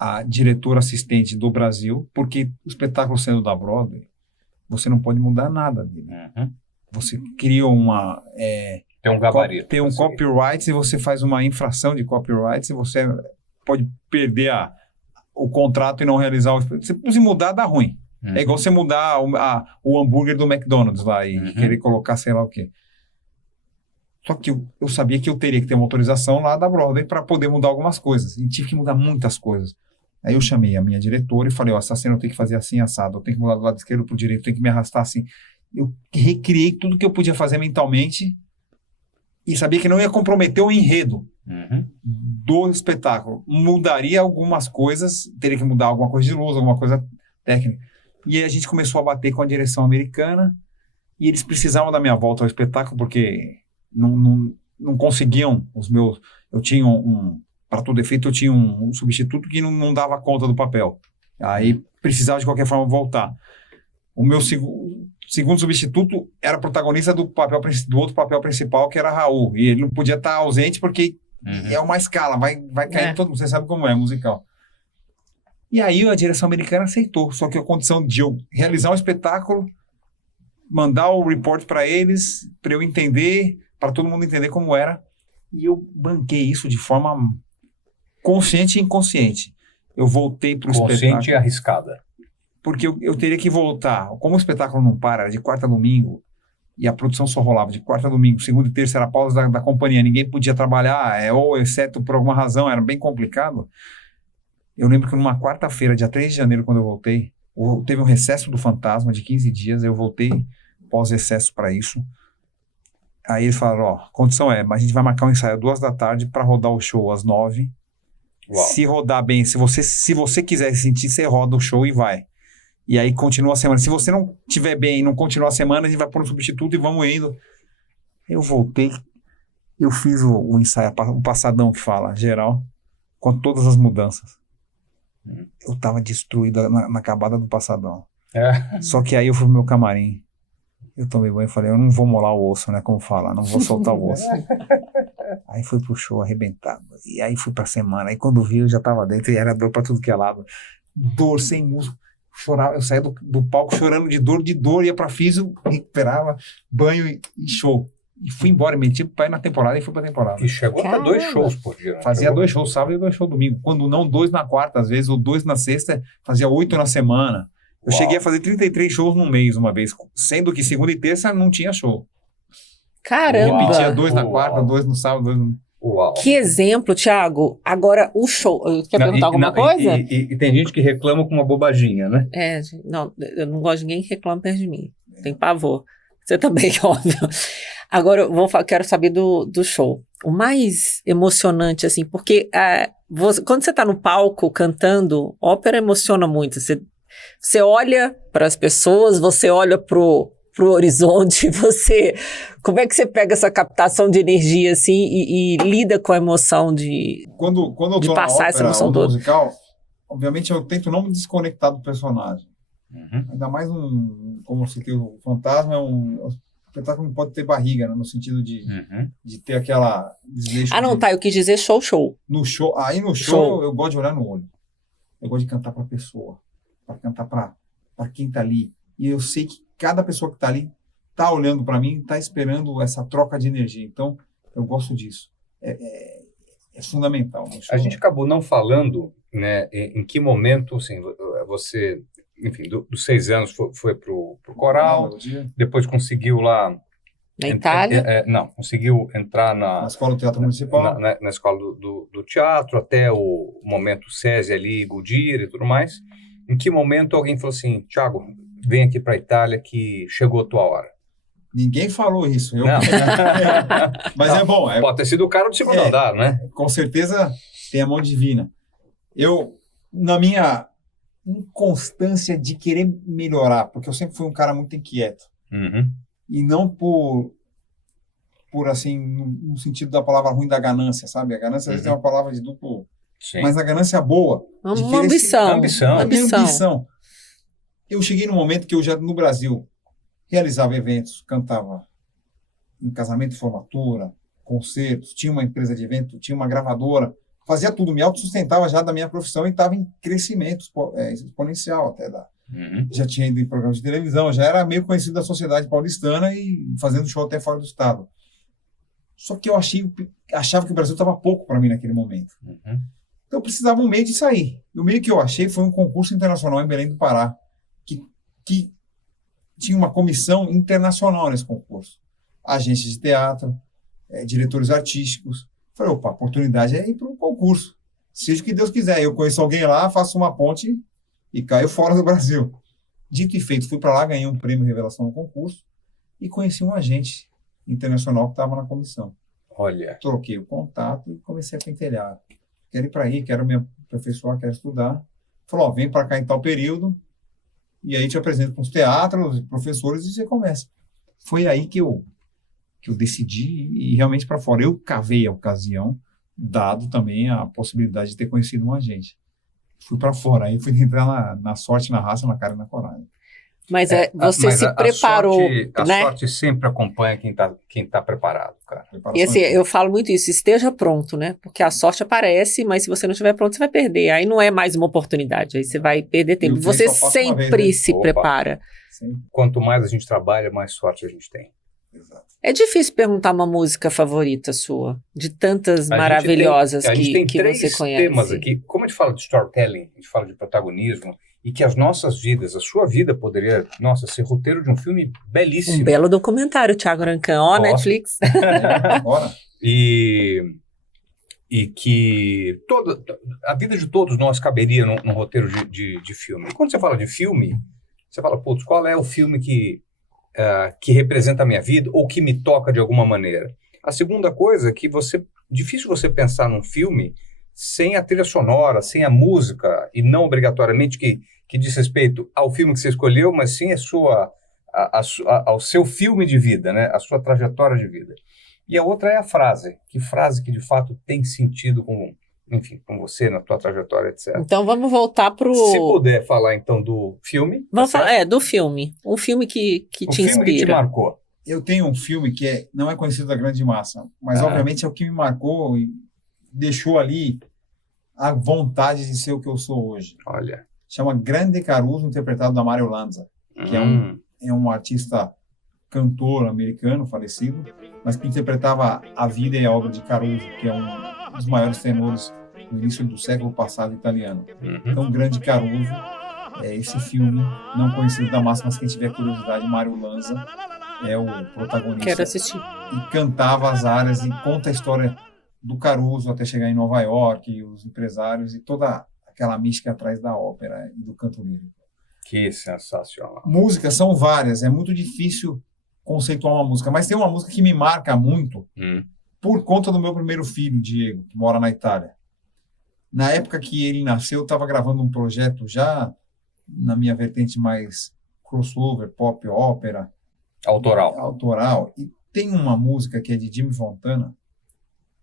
a diretora assistente do Brasil, porque o espetáculo sendo da Broadway, você não pode mudar nada dele. Você cria tem um gabarito. Tem um copyright e você faz uma infração de copyright e você pode perder o contrato e não realizar o espetáculo. Se mudar, dá ruim. É igual você mudar o hambúrguer do McDonald's lá e querer colocar sei lá o quê. Só que eu sabia que eu teria que ter uma autorização lá da Broadway para poder mudar algumas coisas. E tive que mudar muitas coisas. Aí eu chamei a minha diretora e falei, essa cena eu tenho que fazer assim, assado. Eu tenho que mudar do lado esquerdo para o direito, eu tenho que me arrastar assim. Eu recriei tudo que eu podia fazer mentalmente e sabia que não ia comprometer o enredo do espetáculo. Mudaria algumas coisas, teria que mudar alguma coisa de luz, alguma coisa técnica. E aí a gente começou a bater com a direção americana e eles precisavam da minha volta ao espetáculo porque não conseguiam os meus... Eu tinha para todo efeito, eu tinha um substituto que não dava conta do papel. Aí precisava de qualquer forma voltar. O meu segundo substituto era protagonista do outro papel principal, que era Raul. E ele não podia estar ausente porque é uma escala, vai cair todo mundo. Você sabe como é musical. E aí a direção americana aceitou. Só que a condição de eu realizar um espetáculo, mandar o report para eles, para eu entender, para todo mundo entender como era. E eu banquei isso de forma consciente e inconsciente. Eu voltei para o espetáculo. Consciente e arriscada. Porque eu teria que voltar. Como o espetáculo não para, era de quarta a domingo, e a produção só rolava de quarta a domingo, segunda e terça era a pausa da companhia, ninguém podia trabalhar, ou exceto por alguma razão, era bem complicado. Eu lembro que numa quarta-feira, dia 3 de janeiro, quando eu voltei, teve um recesso do Fantasma de 15 dias, eu voltei pós-recesso para isso. Aí eles falaram, a condição mas a gente vai marcar um ensaio às 14h para rodar o show às 9h. Uau. Se rodar bem, se você quiser sentir, você roda o show e vai. E aí continua a semana. Se você não estiver bem e não continuar a semana, a gente vai pôr um substituto e vamos indo. Eu voltei, eu fiz o ensaio, o passadão que fala, geral, com todas as mudanças. Eu tava destruído na acabada do passadão. Só que aí eu fui pro meu camarim. Eu tomei banho e falei, eu não vou molar o osso, né? Como fala, não vou soltar o osso. Aí fui pro show arrebentado. E aí fui pra semana. Aí quando vi, eu já tava dentro e era dor pra tudo que é lado. Dor, sem músculo. Chorava. Eu saía do palco chorando de dor, ia pra físio, recuperava, banho e show. E fui embora, meti o pé na temporada e fui pra temporada. E chegou a 2 shows por dia. Né? Fazia 2 shows sábado e 2 shows domingo. Quando não, 2 na quarta, às vezes, ou 2 na sexta, fazia 8 na semana. Eu cheguei a fazer 33 shows num mês uma vez, sendo que segunda e terça não tinha show. Caramba! Eu repetia 2 na quarta, 2 no sábado, 2 no... Uau. Que exemplo, Thiago. Agora, o show... Quer perguntar alguma coisa? E tem gente que reclama com uma bobaginha, né? Não, eu não gosto de ninguém que reclama perto de mim. Tem pavor. Você também, óbvio. Agora, quero saber do show. O mais emocionante, assim, porque quando você está no palco cantando, ópera emociona muito. Você olha para as pessoas, você olha pro horizonte, como é que você pega essa captação de energia assim e lida com a emoção de quando eu tô passar na essa emoção toda? Musical, obviamente eu tento não me desconectar do personagem. Ainda mais como eu citei, o Fantasma um espetáculo que não pode ter barriga, né, no sentido de ter aquela desleixo. Eu quis dizer show. No show, no show. Eu gosto de olhar no olho. Eu gosto de cantar para a pessoa, para cantar para quem tá ali. E eu sei que cada pessoa que está ali está olhando para mim, está esperando essa troca de energia. Então, eu gosto disso. É fundamental. A gente acabou não falando, né, em que momento, assim, você, enfim, dos 6 anos foi pro coral, depois conseguiu lá... Na Itália? Conseguiu entrar na Escola do Teatro Municipal. Na escola do teatro, até o momento SESI ali, Goodyear e tudo mais. Em que momento alguém falou assim, Thiago, vem aqui para a Itália que chegou a tua hora? Ninguém falou isso. Não. Mas não, é bom. Pode ter sido o cara do segundo andar, né? Com certeza tem a mão divina. Eu, na minha inconstância de querer melhorar, porque eu sempre fui um cara muito inquieto. E não por assim, no sentido da palavra ruim da ganância, sabe? A ganância às vezes é uma palavra de duplo... Sim. Mas a ganância boa. Uma ambição. Eu cheguei num momento que eu já, no Brasil, realizava eventos, cantava em casamento e formatura, concertos, tinha uma empresa de evento, tinha uma gravadora, fazia tudo, me autossustentava já da minha profissão e estava em crescimento exponencial até. Já tinha ido em programas de televisão, já era meio conhecido da sociedade paulistana e fazendo show até fora do estado. Só que eu achava que o Brasil estava pouco para mim naquele momento. Então eu precisava um meio de sair. E o meio que eu achei foi um concurso internacional em Belém do Pará, que tinha uma comissão internacional nesse concurso. Agências de teatro, diretores artísticos. Falei, opa, a oportunidade é ir para um concurso. Seja o que Deus quiser. Eu conheço alguém lá, faço uma ponte e caio fora do Brasil. Dito e feito, fui para lá, ganhei um prêmio Revelação no concurso e conheci um agente internacional que estava na comissão. Olha. Troquei o contato e comecei a pentelhar. Quero ir para aí, quero me aperfeiçoar, quero estudar. Falou, vem para cá em tal período, e aí te apresento com os teatros, professores, e você começa. Foi aí que eu decidi ir realmente para fora. Eu cavei a ocasião, dado também a possibilidade de ter conhecido um agente. Fui para fora, aí fui entrar na sorte, na raça, na cara e na coragem. Mas você se preparou, a né? sorte sempre acompanha quem tá preparado, cara. E assim, eu falo muito isso, esteja pronto, né? Porque a sorte aparece, mas se você não estiver pronto, você vai perder. Aí não é mais uma oportunidade, aí você vai perder tempo. Você sempre se prepara. Sempre. Quanto mais a gente trabalha, mais sorte a gente tem. Exato. É difícil perguntar uma música favorita sua, de tantas maravilhosas a gente tem que três você conhece. temas aqui. Como a gente fala de storytelling, a gente fala de protagonismo, e que as nossas vidas, a sua vida poderia, ser roteiro de um filme belíssimo. Um belo documentário, Thiago Arancan, ó, Netflix. Bora. E que a vida de todos nós caberia num roteiro de filme. E quando você fala de filme, você fala, putz, qual é o filme que representa a minha vida ou que me toca de alguma maneira? A segunda coisa é que difícil você pensar num filme sem a trilha sonora, sem a música, e não obrigatoriamente que diz respeito ao filme que você escolheu, mas sim ao seu filme de vida, né? A sua trajetória de vida. E a outra é a frase. Que frase que de fato tem sentido com você, na tua trajetória, etc. Então vamos voltar pro... Se puder falar então do filme. Vamos falar, do filme. Um filme que te inspira. O filme que te marcou. Eu tenho um filme que não é conhecido da grande massa, mas obviamente é o que me marcou e deixou ali a vontade de ser o que eu sou hoje. Olha. Chama Grande Caruso, interpretado da Mário Lanza, que é um artista cantor americano, falecido, mas que interpretava a vida e a obra de Caruso, que é um dos maiores tenores do início do século passado italiano. Então, Grande Caruso é esse filme, não conhecido da massa, mas quem tiver curiosidade, Mário Lanza é o protagonista. Quero assistir. E cantava as áreas e conta a história do Caruso até chegar em Nova York, e os empresários e toda aquela mística atrás da ópera e do canto lírico. Que sensacional. Músicas são várias, é muito difícil conceituar uma música, mas tem uma música que me marca muito por conta do meu primeiro filho, Diego, que mora na Itália. Na época que ele nasceu, eu estava gravando um projeto já na minha vertente mais crossover, pop, ópera. Autoral. E tem uma música que é de Jimmy Fontana,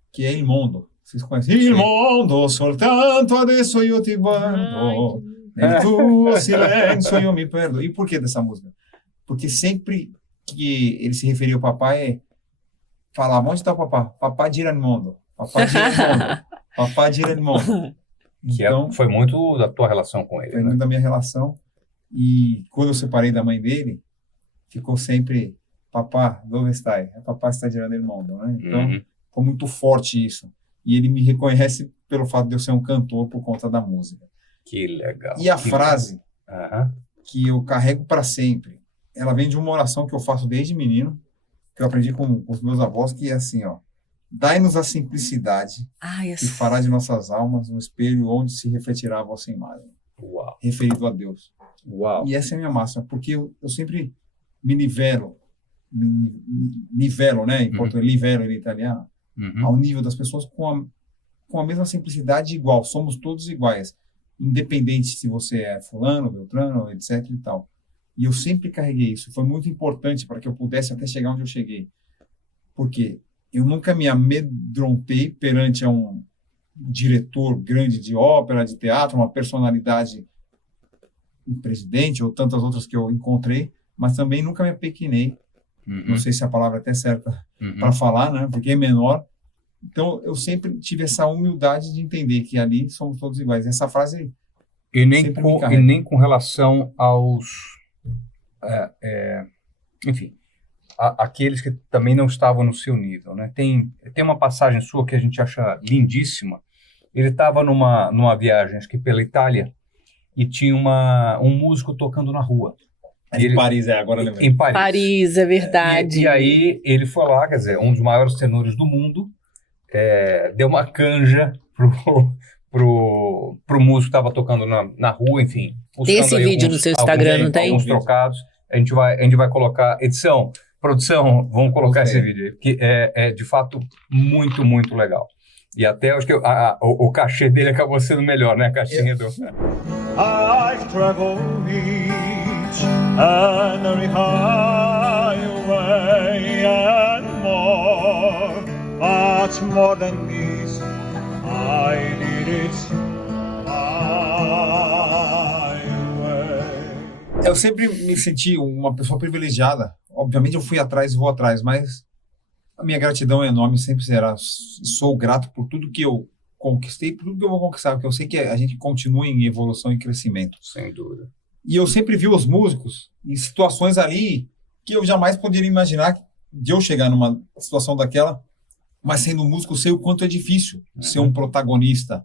que é Il Mondo. Vocês conhecem? Il mondo soltanto adesso io ti guardo, nel tuo silenzio io mi perdo. E por que dessa música? Porque sempre que ele se referia ao papai, falava, onde está o papá? Papá gira il mondo. Papá gira il mondo. Papá gira il mondo. Então, foi muito da tua relação com ele. Foi muito da minha relação. E quando eu separei da mãe dele, ficou sempre, papá, dove stai? Papá está girando il mondo, né? Então, foi muito forte isso. E ele me reconhece pelo fato de eu ser um cantor por conta da música. Que legal. E a frase que eu carrego para sempre, ela vem de uma oração que eu faço desde menino, que eu aprendi com os meus avós, que é assim, ó: dai-nos a simplicidade que fará de nossas almas um espelho onde se refletirá a vossa imagem. Uau. Referido a Deus. Uau. E essa é a minha máxima, porque eu sempre me nivelo, né? Em português, livelo em italiano, ao nível das pessoas com a mesma simplicidade igual. Somos todos iguais, independente se você é fulano, beltrano, etc e tal. E eu sempre carreguei isso. Foi muito importante para que eu pudesse até chegar onde eu cheguei. Porque eu nunca me amedrontei perante a um diretor grande de ópera, de teatro, uma personalidade, um presidente ou tantas outras que eu encontrei, mas também nunca me apequenei. Não sei se a palavra é até certa para falar, né? Porque é menor. Então, eu sempre tive essa humildade de entender que ali somos todos iguais. Essa frase e nem com relação aos... aqueles que também não estavam no seu nível, né? Tem uma passagem sua que a gente acha lindíssima. Ele estava numa viagem, acho que pela Itália, e tinha um músico tocando na rua. Em Paris, agora eu lembrei. Em Paris. Paris, é verdade. E aí ele foi lá, quer dizer, um dos maiores tenores do mundo, deu uma canja pro músico que estava tocando na rua, enfim. Tem esse vídeo no seu Instagram, não tem? Alguns trocados. A gente vai colocar edição. Produção, vamos colocar esse vídeo aí, porque é de fato muito, muito legal. E até acho que o cachê dele acabou sendo melhor, né? A caixinha do... I've traveled each and every highway and more, much more than this, I did it my way. Eu sempre me senti uma pessoa privilegiada. Obviamente eu fui atrás e vou atrás, mas a minha gratidão é enorme, sempre será. Sou grato por tudo que eu conquistei, por tudo que eu vou conquistar, porque eu sei que a gente continua em evolução e crescimento. Sem dúvida. E eu sempre vi os músicos em situações ali que eu jamais poderia imaginar de eu chegar numa situação daquela, mas sendo músico, sei o quanto é difícil ser um protagonista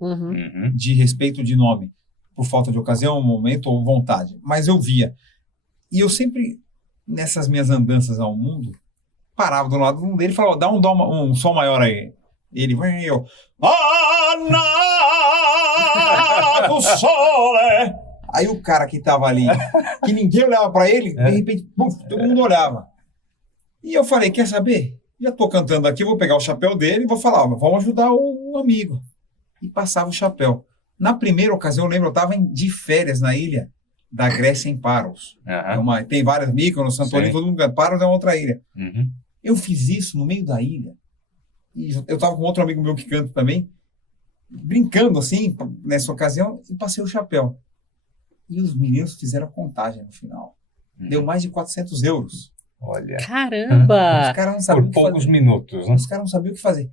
de respeito de nome, por falta de ocasião, momento ou vontade. Mas eu via. E eu sempre, nessas minhas andanças ao mundo, parava do lado dele e falava, dá um som maior aí. Ele, eu... do sole. Aí o cara que tava ali, que ninguém olhava pra ele, de repente, todo mundo olhava. E eu falei, quer saber? Já tô cantando aqui, vou pegar o chapéu dele e vou falar, vamos ajudar o amigo. E passava o chapéu. Na primeira ocasião, eu lembro, eu tava de férias na ilha da Grécia, em Paros. Tem várias Mykonos, Santorini, todo mundo. Paros é uma outra ilha. Eu fiz isso no meio da ilha. E eu tava com outro amigo meu que canta também, brincando assim, nessa ocasião, e passei o chapéu. E os meninos fizeram a contagem no final. Deu mais de 400 euros. Olha. Caramba! Os caras não sabiam por poucos minutos, né? Os caras não sabiam o que fazer.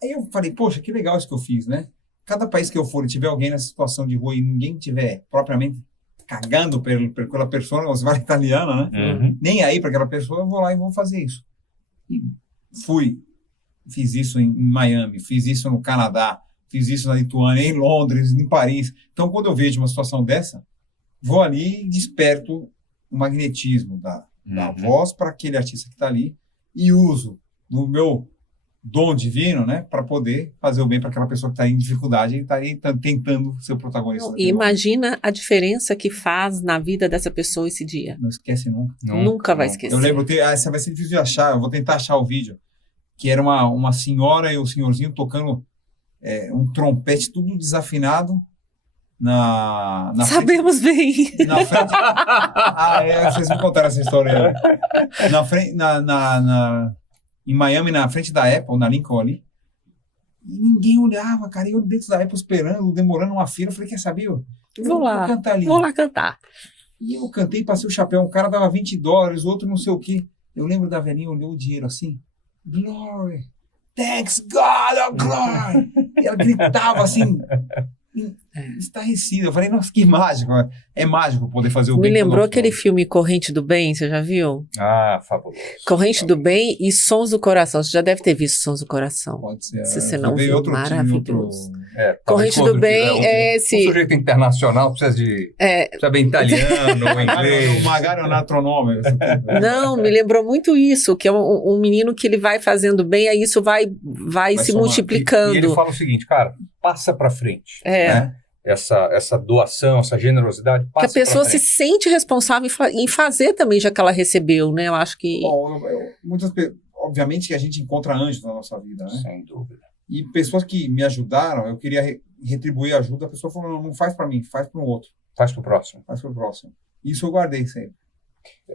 Aí eu falei, poxa, que legal isso que eu fiz, né? Cada país que eu for e tiver alguém nessa situação de rua e ninguém tiver propriamente cagando pela pessoa, você vai italiana, né? Nem aí para aquela pessoa, eu vou lá e vou fazer isso. E fiz isso em Miami, fiz isso no Canadá, fiz isso na Lituânia, em Londres, em Paris. Então, quando eu vejo uma situação dessa, vou ali e desperto o magnetismo da voz para aquele artista que está ali e uso do meu dom divino, né, para poder fazer o bem para aquela pessoa que está em dificuldade e está aí tentando ser o protagonista. E imagina a diferença que faz na vida dessa pessoa esse dia. Não esquece nunca. Nunca vai esquecer. Eu lembro, essa vai ser difícil de achar, eu vou tentar achar o vídeo, que era uma senhora e o senhorzinho tocando um trompete tudo desafinado na Sabemos frente, bem. na frente. Vocês me contaram essa história. Na frente, em Miami, na frente da Apple, na Lincoln ali. E ninguém olhava, cara. E eu dentro da Apple esperando, demorando uma fila. Eu falei, quer saber? Vou lá cantar. E eu cantei, passei o chapéu. Um cara dava $20, o outro não sei o quê. Eu lembro da velhinha, olhou o dinheiro assim. Glory! Thanks God, oh glory! E ela gritava assim, estarrecida. Eu falei, nossa, que mágico. É mágico poder fazer o bem. Me lembrou aquele filme Corrente do Bem, você já viu? Ah, fabuloso. Corrente do Bem e Sons do Coração. Você já deve ter visto Sons do Coração. Pode ser. Se você não viu, maravilhoso. Corrente do Bem é esse... Um sujeito internacional precisa bem italiano ou inglês. O Magari é um natronome. Não, me lembrou muito isso, que é um menino que ele vai fazendo bem, aí isso vai se multiplicando. E ele fala o seguinte, cara, passa pra frente. Né? Essa doação, essa generosidade, passa pra frente. Que a pessoa se sente responsável em fazer também, já que ela recebeu, né? Eu acho que... Bom, obviamente que a gente encontra anjos na nossa vida, né? Sem dúvida. E pessoas que me ajudaram, eu queria retribuir a ajuda, a pessoa falou, não faz para mim, faz para o outro. Faz para o próximo. Faz para o próximo. Isso eu guardei sempre.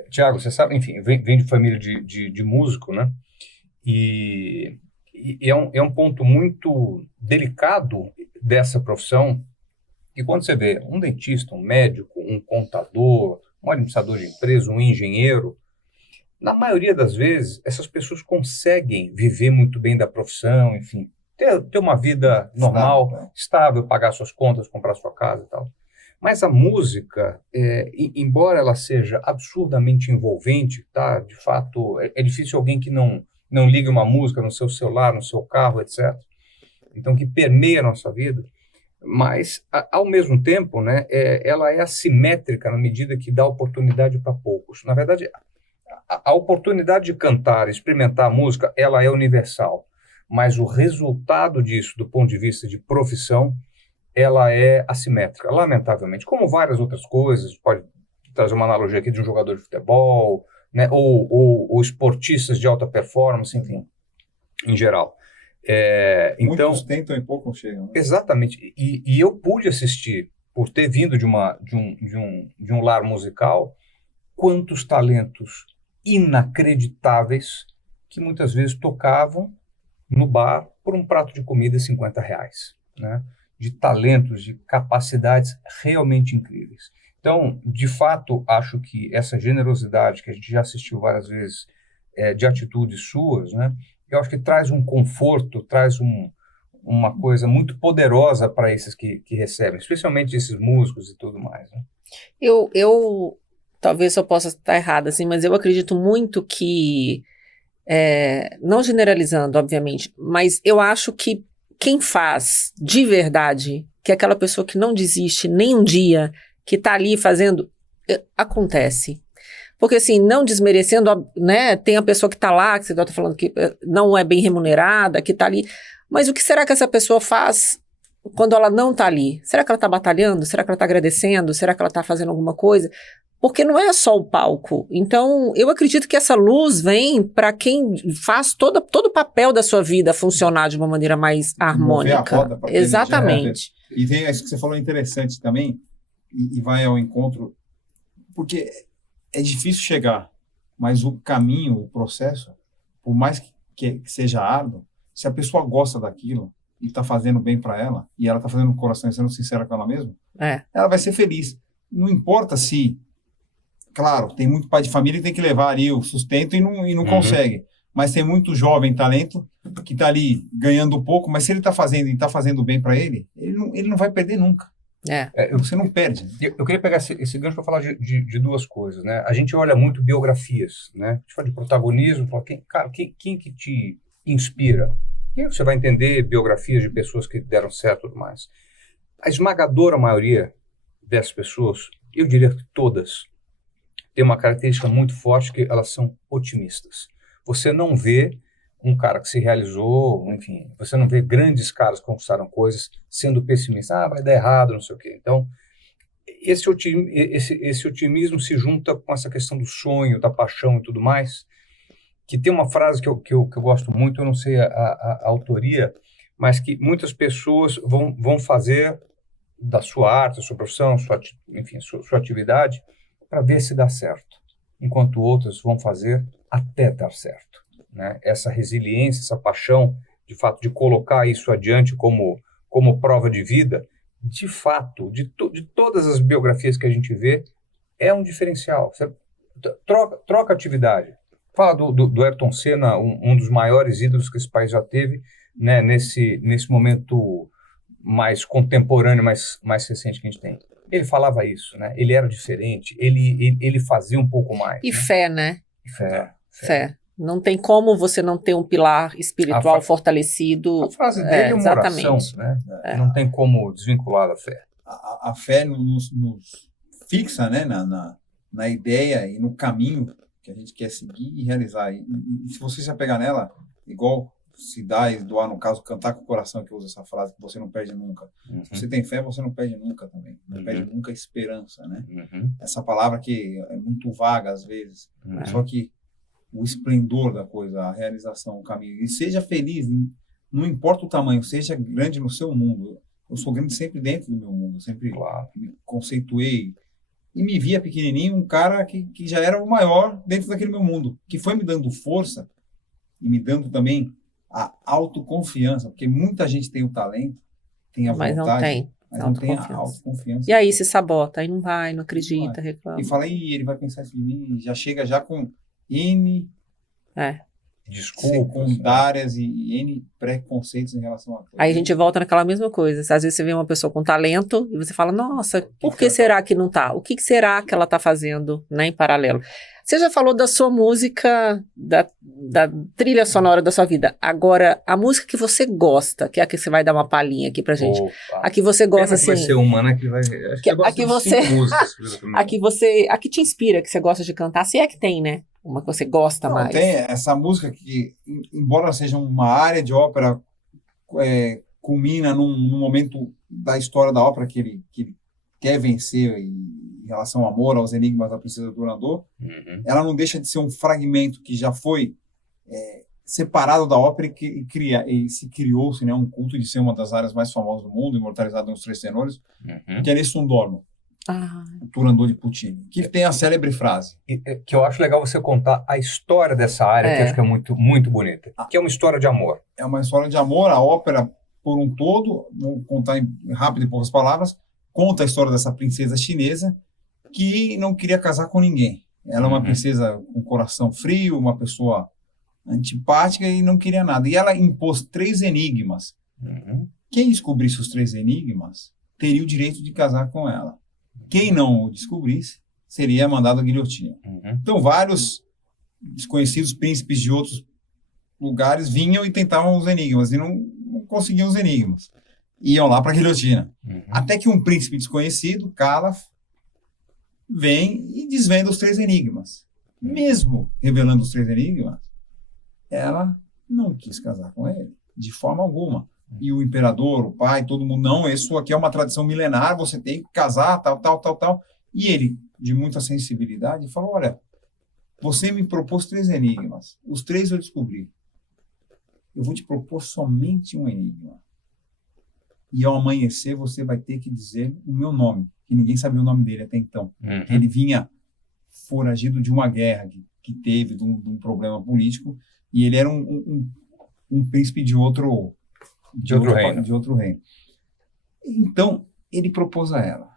Tiago, você sabe, enfim, vem de família de músico, né? E é um ponto muito delicado dessa profissão, que quando você vê um dentista, um médico, um contador, um administrador de empresa, um engenheiro, na maioria das vezes, essas pessoas conseguem viver muito bem da profissão, enfim, ter uma vida normal, estável, pagar suas contas, comprar sua casa e tal. Mas a música, embora ela seja absurdamente envolvente, tá? De fato, é difícil alguém que não ligue uma música no seu celular, no seu carro, etc. Então, que permeia a nossa vida. Mas, ao mesmo tempo, né, ela é assimétrica na medida que dá oportunidade para poucos. Na verdade, a oportunidade de cantar, experimentar a música, ela é universal. Mas o resultado disso, do ponto de vista de profissão, ela é assimétrica, lamentavelmente. Como várias outras coisas, pode trazer uma analogia aqui de um jogador de futebol, né? Ou esportistas de alta performance, enfim, em geral. Então, muitos tentam e poucos chegam. Né? Exatamente. E eu pude assistir, por ter vindo de um lar musical, quantos talentos inacreditáveis que muitas vezes tocavam no bar por um prato de comida R$50, né? De talentos, de capacidades realmente incríveis. Então, de fato, acho que essa generosidade que a gente já assistiu várias vezes de atitudes suas, né? Eu acho que traz um conforto, traz uma coisa muito poderosa para esses que recebem, especialmente esses músicos e tudo mais, né? Eu talvez eu possa estar errada, assim, mas eu acredito muito que, não generalizando, obviamente, mas eu acho que quem faz de verdade, que é aquela pessoa que não desiste nem um dia, que está ali fazendo, acontece. Porque, assim, não desmerecendo, né, tem a pessoa que está lá, que você está falando que não é bem remunerada, que está ali, mas o que será que essa pessoa faz quando ela não está ali? Será que ela está batalhando? Será que ela está agradecendo? Será que ela está fazendo alguma coisa? Porque não é só o palco. Então, eu acredito que essa luz vem para quem faz todo o papel da sua vida funcionar de uma maneira mais harmônica. Exatamente. E tem isso que você falou interessante também, e vai ao encontro, porque é difícil chegar, mas o caminho, o processo, por mais que seja árduo, se a pessoa gosta daquilo e está fazendo bem para ela, e ela está fazendo com o coração e sendo sincera com ela mesma, ela vai ser feliz. Não importa se, claro, tem muito pai de família que tem que levar ali o sustento e não consegue, mas tem muito jovem talento que está ali ganhando pouco, mas se ele está fazendo e está fazendo bem para ele não vai perder nunca. Você não perde. Eu queria pegar esse gancho para falar de duas coisas, né? A gente olha muito biografias, né? A gente fala de protagonismo, fala, quem que te inspira? E aí você vai entender biografias de pessoas que deram certo e tudo mais. A esmagadora maioria dessas pessoas, eu diria que todas, tem uma característica muito forte, que elas são otimistas. Você não vê um cara que se realizou, enfim, você não vê grandes caras que conquistaram coisas sendo pessimista, vai dar errado, não sei o quê. Então, esse otimismo se junta com essa questão do sonho, da paixão e tudo mais, que tem uma frase que eu gosto muito, eu não sei a autoria, mas que muitas pessoas vão fazer da sua arte, da sua profissão, sua atividade, para ver se dá certo, enquanto outras vão fazer até dar certo. Né? Essa resiliência, essa paixão, de fato, de colocar isso adiante como prova de vida, de fato, de todas as biografias que a gente vê, é um diferencial. Você troca atividade. Fala do Ayrton Senna, um dos maiores ídolos que esse país já teve, né, nesse momento mais contemporâneo, mais recente que a gente tem. Ele falava isso, né? Ele era diferente, ele fazia um pouco mais. E fé, né? E fé. Não tem como você não ter um pilar espiritual fortalecido. A frase dele é uma oração, né? Não tem como desvincular da fé. A fé nos fixa, né, na ideia e no caminho que a gente quer seguir e realizar. E se você se apegar nela, igual se dá e doar, no caso, cantar com o coração, que usa essa frase, que você não perde nunca. Se você tem fé, você não perde nunca também. Não perde nunca a esperança, né? Essa palavra que é muito vaga às vezes. Só que o esplendor da coisa, a realização, o caminho. E seja feliz, não importa o tamanho, seja grande no seu mundo. Eu sou grande sempre dentro do meu mundo, sempre me conceituei e me via pequenininho, um cara que já era o maior dentro daquele meu mundo, que foi me dando força e me dando também a autoconfiança, porque muita gente tem o talento, tem a vontade, mas não tem a autoconfiança. E aí se sabota, aí não vai, não acredita, reclama. E fala, ele vai pensar isso de mim, já chega já com N desculpas, secundárias e N preconceitos em relação a tudo. Aí a gente volta naquela mesma coisa. Às vezes você vê uma pessoa com talento e você fala, nossa, por que será que não tá? O que será que ela tá fazendo, né, em paralelo? Você já falou da sua música, da trilha sonora da sua vida. Agora, a música que você gosta, que é a que você vai dar uma palhinha aqui pra gente. A que você gosta, assim... Vai ser uma, né? Que vai... Acho que a que você... a que te inspira, que você gosta de cantar, se é que tem, né? Uma que você gosta mais. Tem essa música que, embora seja uma área de ópera, culmina num momento da história da ópera que quer vencer em relação ao amor, aos enigmas da Princesa Turandot, ela não deixa de ser um fragmento que já foi separado da ópera e se criou-se, né, um culto de ser uma das áreas mais famosas do mundo, imortalizado nos Três Tenores, que é Nessun Dorma, o Turandot de Puccini, que tem a célebre frase. Que eu acho legal você contar a história dessa área, que eu acho que é muito, muito bonita, que é uma história de amor. É uma história de amor, a ópera por um todo, vou contar rápido em poucas palavras, conta a história dessa princesa chinesa que não queria casar com ninguém. Ela é uma princesa com coração frio, uma pessoa antipática e não queria nada. E ela impôs 3 enigmas. Quem descobrisse os 3 enigmas teria o direito de casar com ela. Quem não o descobrisse seria mandado à guilhotina. Então, vários desconhecidos príncipes de outros lugares vinham e tentavam os enigmas e não conseguiam os enigmas. Iam lá para a guilhotina. Até que um príncipe desconhecido, Calaf, vem e desvenda os 3 enigmas. Mesmo revelando os 3 enigmas, ela não quis casar com ele, de forma alguma. E o imperador, o pai, todo mundo, não, isso aqui é uma tradição milenar, você tem que casar, tal. E ele, de muita sensibilidade, falou, olha, você me propôs 3 enigmas, os 3 eu descobri. Eu vou te propor somente um enigma. E ao amanhecer você vai ter que dizer o meu nome, que ninguém sabia o nome dele até então. Ele vinha foragido de uma guerra que teve, de um problema político, e ele era um príncipe de outro reino. Então, ele propôs a ela.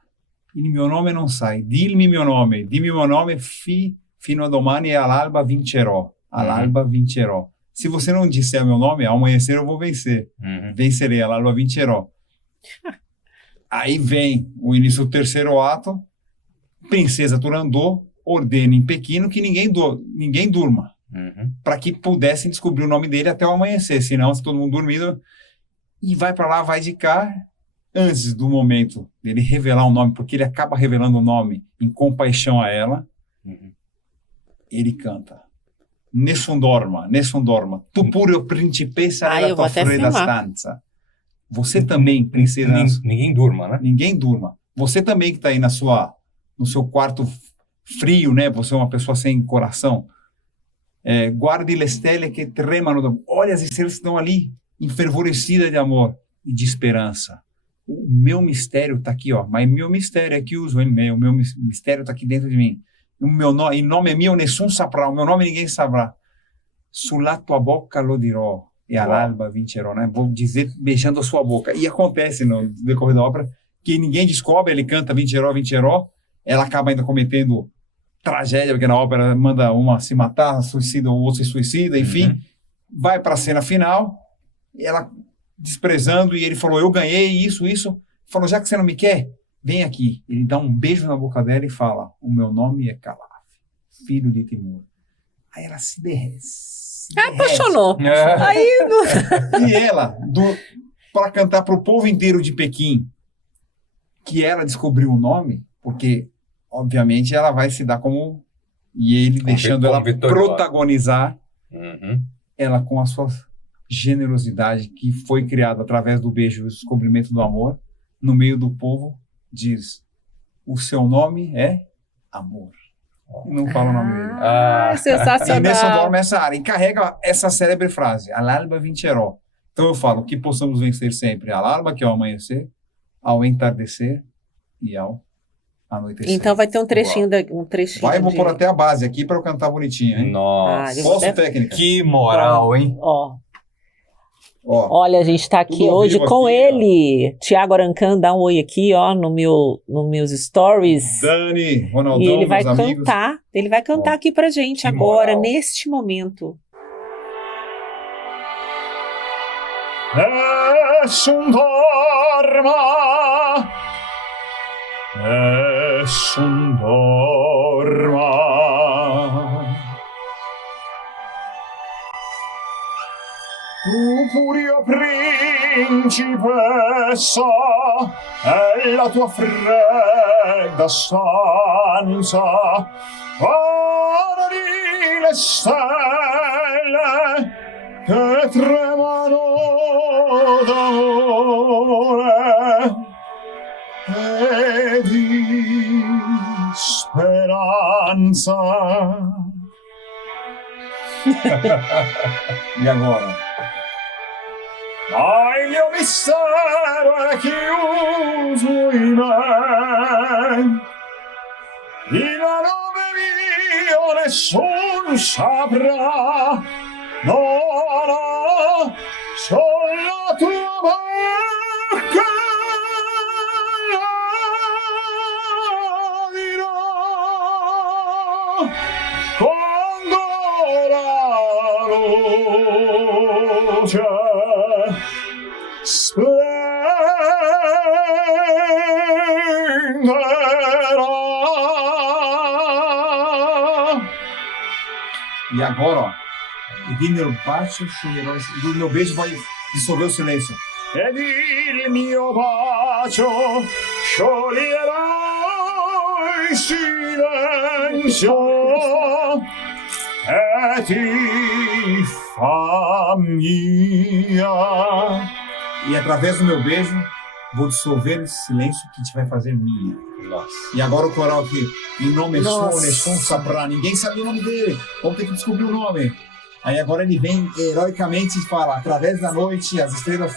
Il mio nome non sai, dimmi meu nome fino a domani all'alba vincerò. All'alba vincerò. Se você não disser meu nome, ao amanhecer eu vou vencer. Vencerei, all'alba vincerò. Aí vem o início do 3º ato, Princesa Turandot ordena em Pequeno que ninguém durma, para que pudessem descobrir o nome dele até o amanhecer, senão se todo mundo dormindo, e vai para lá, vai de cá, antes do momento dele revelar o nome, porque ele acaba revelando o nome em compaixão a ela, ele canta Nessun dorma, tu pure principessa della tua fredda stanza. Você também, princesa... Ninguém durma, né? Ninguém durma. Você também que está aí no seu quarto frio, né? Você é uma pessoa sem coração. Guardi le stelle che tremano. Olha as estrelas que estão ali, enfervorecidas de amor e de esperança. O meu mistério está aqui, ó. Mas meu mistério é que uso ele meu. O meu mistério está aqui dentro de mim. Il nome mio nessun saprà. O meu nome ninguém sabrá. Sulla tua bocca lo dirò. E all'alba vincerò, né? Vou dizer beijando a sua boca. E acontece no decorrer da ópera que ninguém descobre, ele canta vincerò, vincerò. Ela acaba ainda cometendo tragédia, porque na ópera manda uma se matar, suicida, o outro se suicida, enfim. Vai para a cena final, ela desprezando, e ele falou, eu ganhei isso. Falou, já que você não me quer, vem aqui. Ele dá um beijo na boca dela e fala, o meu nome é Calaf, filho de Timur. Aí ela se derrete. Apaixonou. E ela, para cantar para o povo inteiro de Pequim, que ela descobriu o nome, porque, obviamente, ela vai se dar como... E ele deixando ela protagonizar ela com a sua generosidade, que foi criada através do beijo e do descobrimento do amor, no meio do povo, diz, o seu nome é amor. Não fala o nome dele. Sensacional. E Nessun Dorma essa área. E carrega essa célebre frase, all'alba vincerò. Então eu falo que possamos vencer sempre all'alba, que é ao amanhecer, ao entardecer e ao anoitecer. Então vai ter um trechinho. Vou pôr até a base aqui para eu cantar bonitinho, hein? Nossa. Posso, técnica? Que moral, hein? Olha, a gente está aqui hoje com ele. Tiago Arancan, dá um oi aqui, ó, nos meus stories. Dani, Ronaldão, e ele vai meus amigos. Ele vai cantar aqui pra gente agora, neste momento. Nessun dorma, nessun dorma. Tu pure principessa e la tua fredda stanza, guardi le stelle che tremano d'amore e di stanza. E agora? Ma il mio mistero è chiuso in me. Il nome mio nessuno saprà. No, no, solo la tua bocca dirà. Quando la luce splenderà. E agora, ó. Il mio bacio scioglierò, il mio beijo vai dissolver o silêncio. Ed il mio bacio scioglierà il silenzio e ti fa mia. E através do meu beijo, vou dissolver esse silêncio que te vai fazer minha. Nossa. E agora o coral aqui. Em nome Nossa. nessun saprà. Ninguém sabe o nome dele. Vamos ter que descobrir o nome. Aí agora ele vem heroicamente e fala, através da noite, as estrelas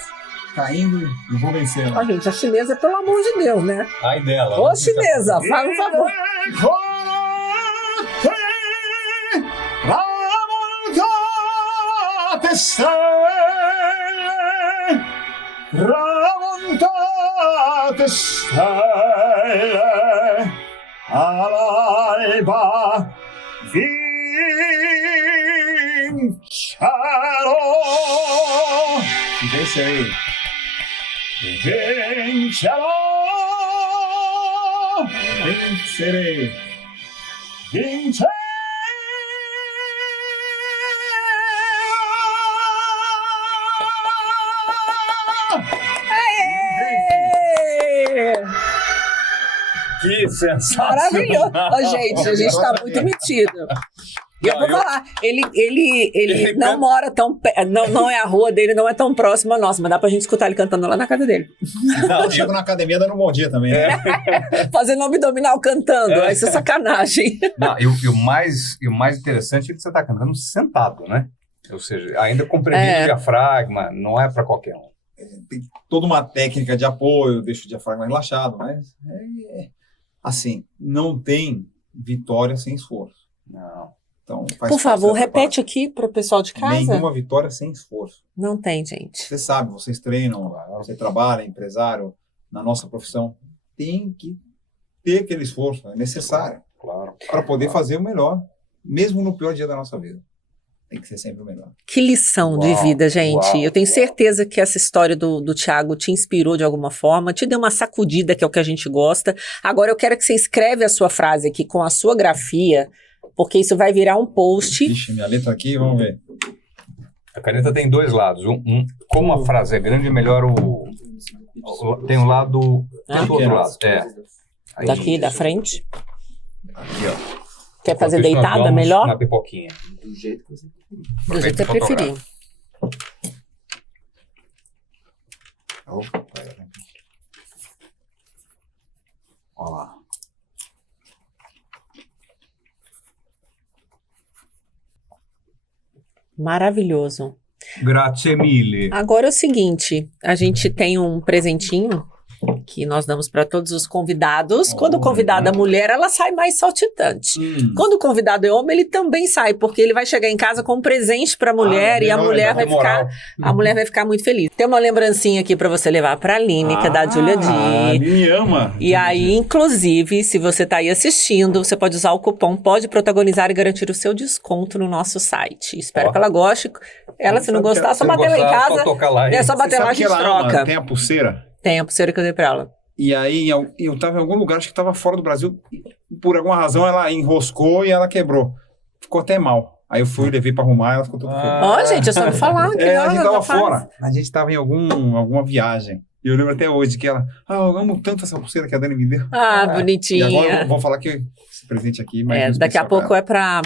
caindo e vou vencer. Ó, gente, a chinesa, pelo amor de Deus, né? Ai dela. Ô, chinesa, faz um favor. Tramontate stelle, tramontate stelle, all'alba vincerò. E vencerei. Vincerò. Vencerei. Vincerò. Aê! Que sensacional. Maravilhoso. Ô, gente, a gente tá muito metido. E eu vou falar, ele não mora tão não é a rua dele, não é tão próximo a nossa, mas dá pra gente escutar ele cantando lá na casa dele. Não, eu chego na academia dando um bom dia também. Né? Fazendo abdominal cantando, isso é sacanagem. Não, e o mais interessante é que você está cantando sentado, né? Ou seja, ainda comprimindo o diafragma, não é para qualquer um. Tem toda uma técnica de apoio, deixa o diafragma relaxado, mas assim, não tem vitória sem esforço. Não. Então, Por favor, repete aqui para o pessoal de casa. Nenhuma vitória sem esforço. Não tem, gente. Você sabe, vocês treinam, você trabalha, empresário, na nossa profissão, tem que ter aquele esforço, é necessário. Claro. Para poder fazer o melhor, mesmo no pior dia da nossa vida. Tem que ser sempre o melhor. Que lição de vida, gente. Eu tenho certeza que essa história do Thiago te inspirou de alguma forma, te deu uma sacudida, que é o que a gente gosta. Agora eu quero que você escreve a sua frase aqui com a sua grafia, porque isso vai virar um post. Ixi, minha letra aqui, vamos ver. A caneta tem dois lados. Como a frase é grande, é melhor tem um lado... Tem do outro lado. Aí, daqui, da frente. Aqui, ó. Quer fazer Enquanto isso, nós deitada vamos melhor? Na pipoquinha. Do jeito que você Do jeito que você preferir. Olha lá. Maravilhoso. Grazie mille. Agora é o seguinte, a gente tem um presentinho que nós damos para todos os convidados. Quando o convidado é mulher, ela sai mais saltitante. Quando o convidado é homem, ele também sai, porque ele vai chegar em casa com um presente para a mulher e a mulher vai ficar muito feliz. Tem uma lembrancinha aqui para você levar para a Aline, que é da Julia D. A Aline ama. E aí, inclusive, se você está aí assistindo, você pode usar o cupom Pode Protagonizar e garantir o seu desconto no nosso site. Espero que ela goste. Ela, se não gostar, só bater lá em casa. É só bater lá, a gente troca. Tem a pulseira? Tem a pulseira que eu dei pra ela. E aí, eu tava em algum lugar, acho que tava fora do Brasil, por alguma razão ela enroscou e ela quebrou. Ficou até mal. Aí eu fui, levei pra arrumar, ela ficou toda feliz. Ó, gente, é só me falar que a gente tava fora. A gente tava em alguma viagem. E eu lembro até hoje que ela, eu amo tanto essa pulseira que a Dani me deu. Ah, E bonitinha. agora eu vou falar que esse presente aqui... mais Daqui a pouco é pra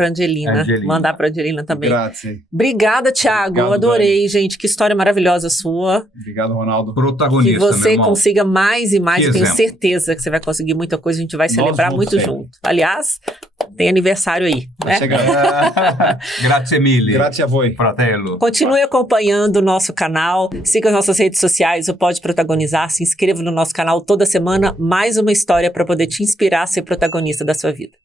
Angelina. Angelina. Mandar pra Angelina também. Grazie. Obrigada, Thiago. Obrigado, Adorei, gente. Que história maravilhosa sua. Obrigado, Ronaldo. Que Protagonista, você meu irmão. consiga mais e mais. Que Eu tenho exemplo. certeza que você vai conseguir muita coisa. A gente vai celebrar vamos muito sempre. junto. Aliás, tem aniversário aí, né? Chega. Grazie mille. Grazie a voi. Fratello. Continue acompanhando o nosso canal, siga as nossas redes sociais, o Pode Protagonizar, se inscreva no nosso canal toda semana, mais uma história para poder te inspirar a ser protagonista da sua vida.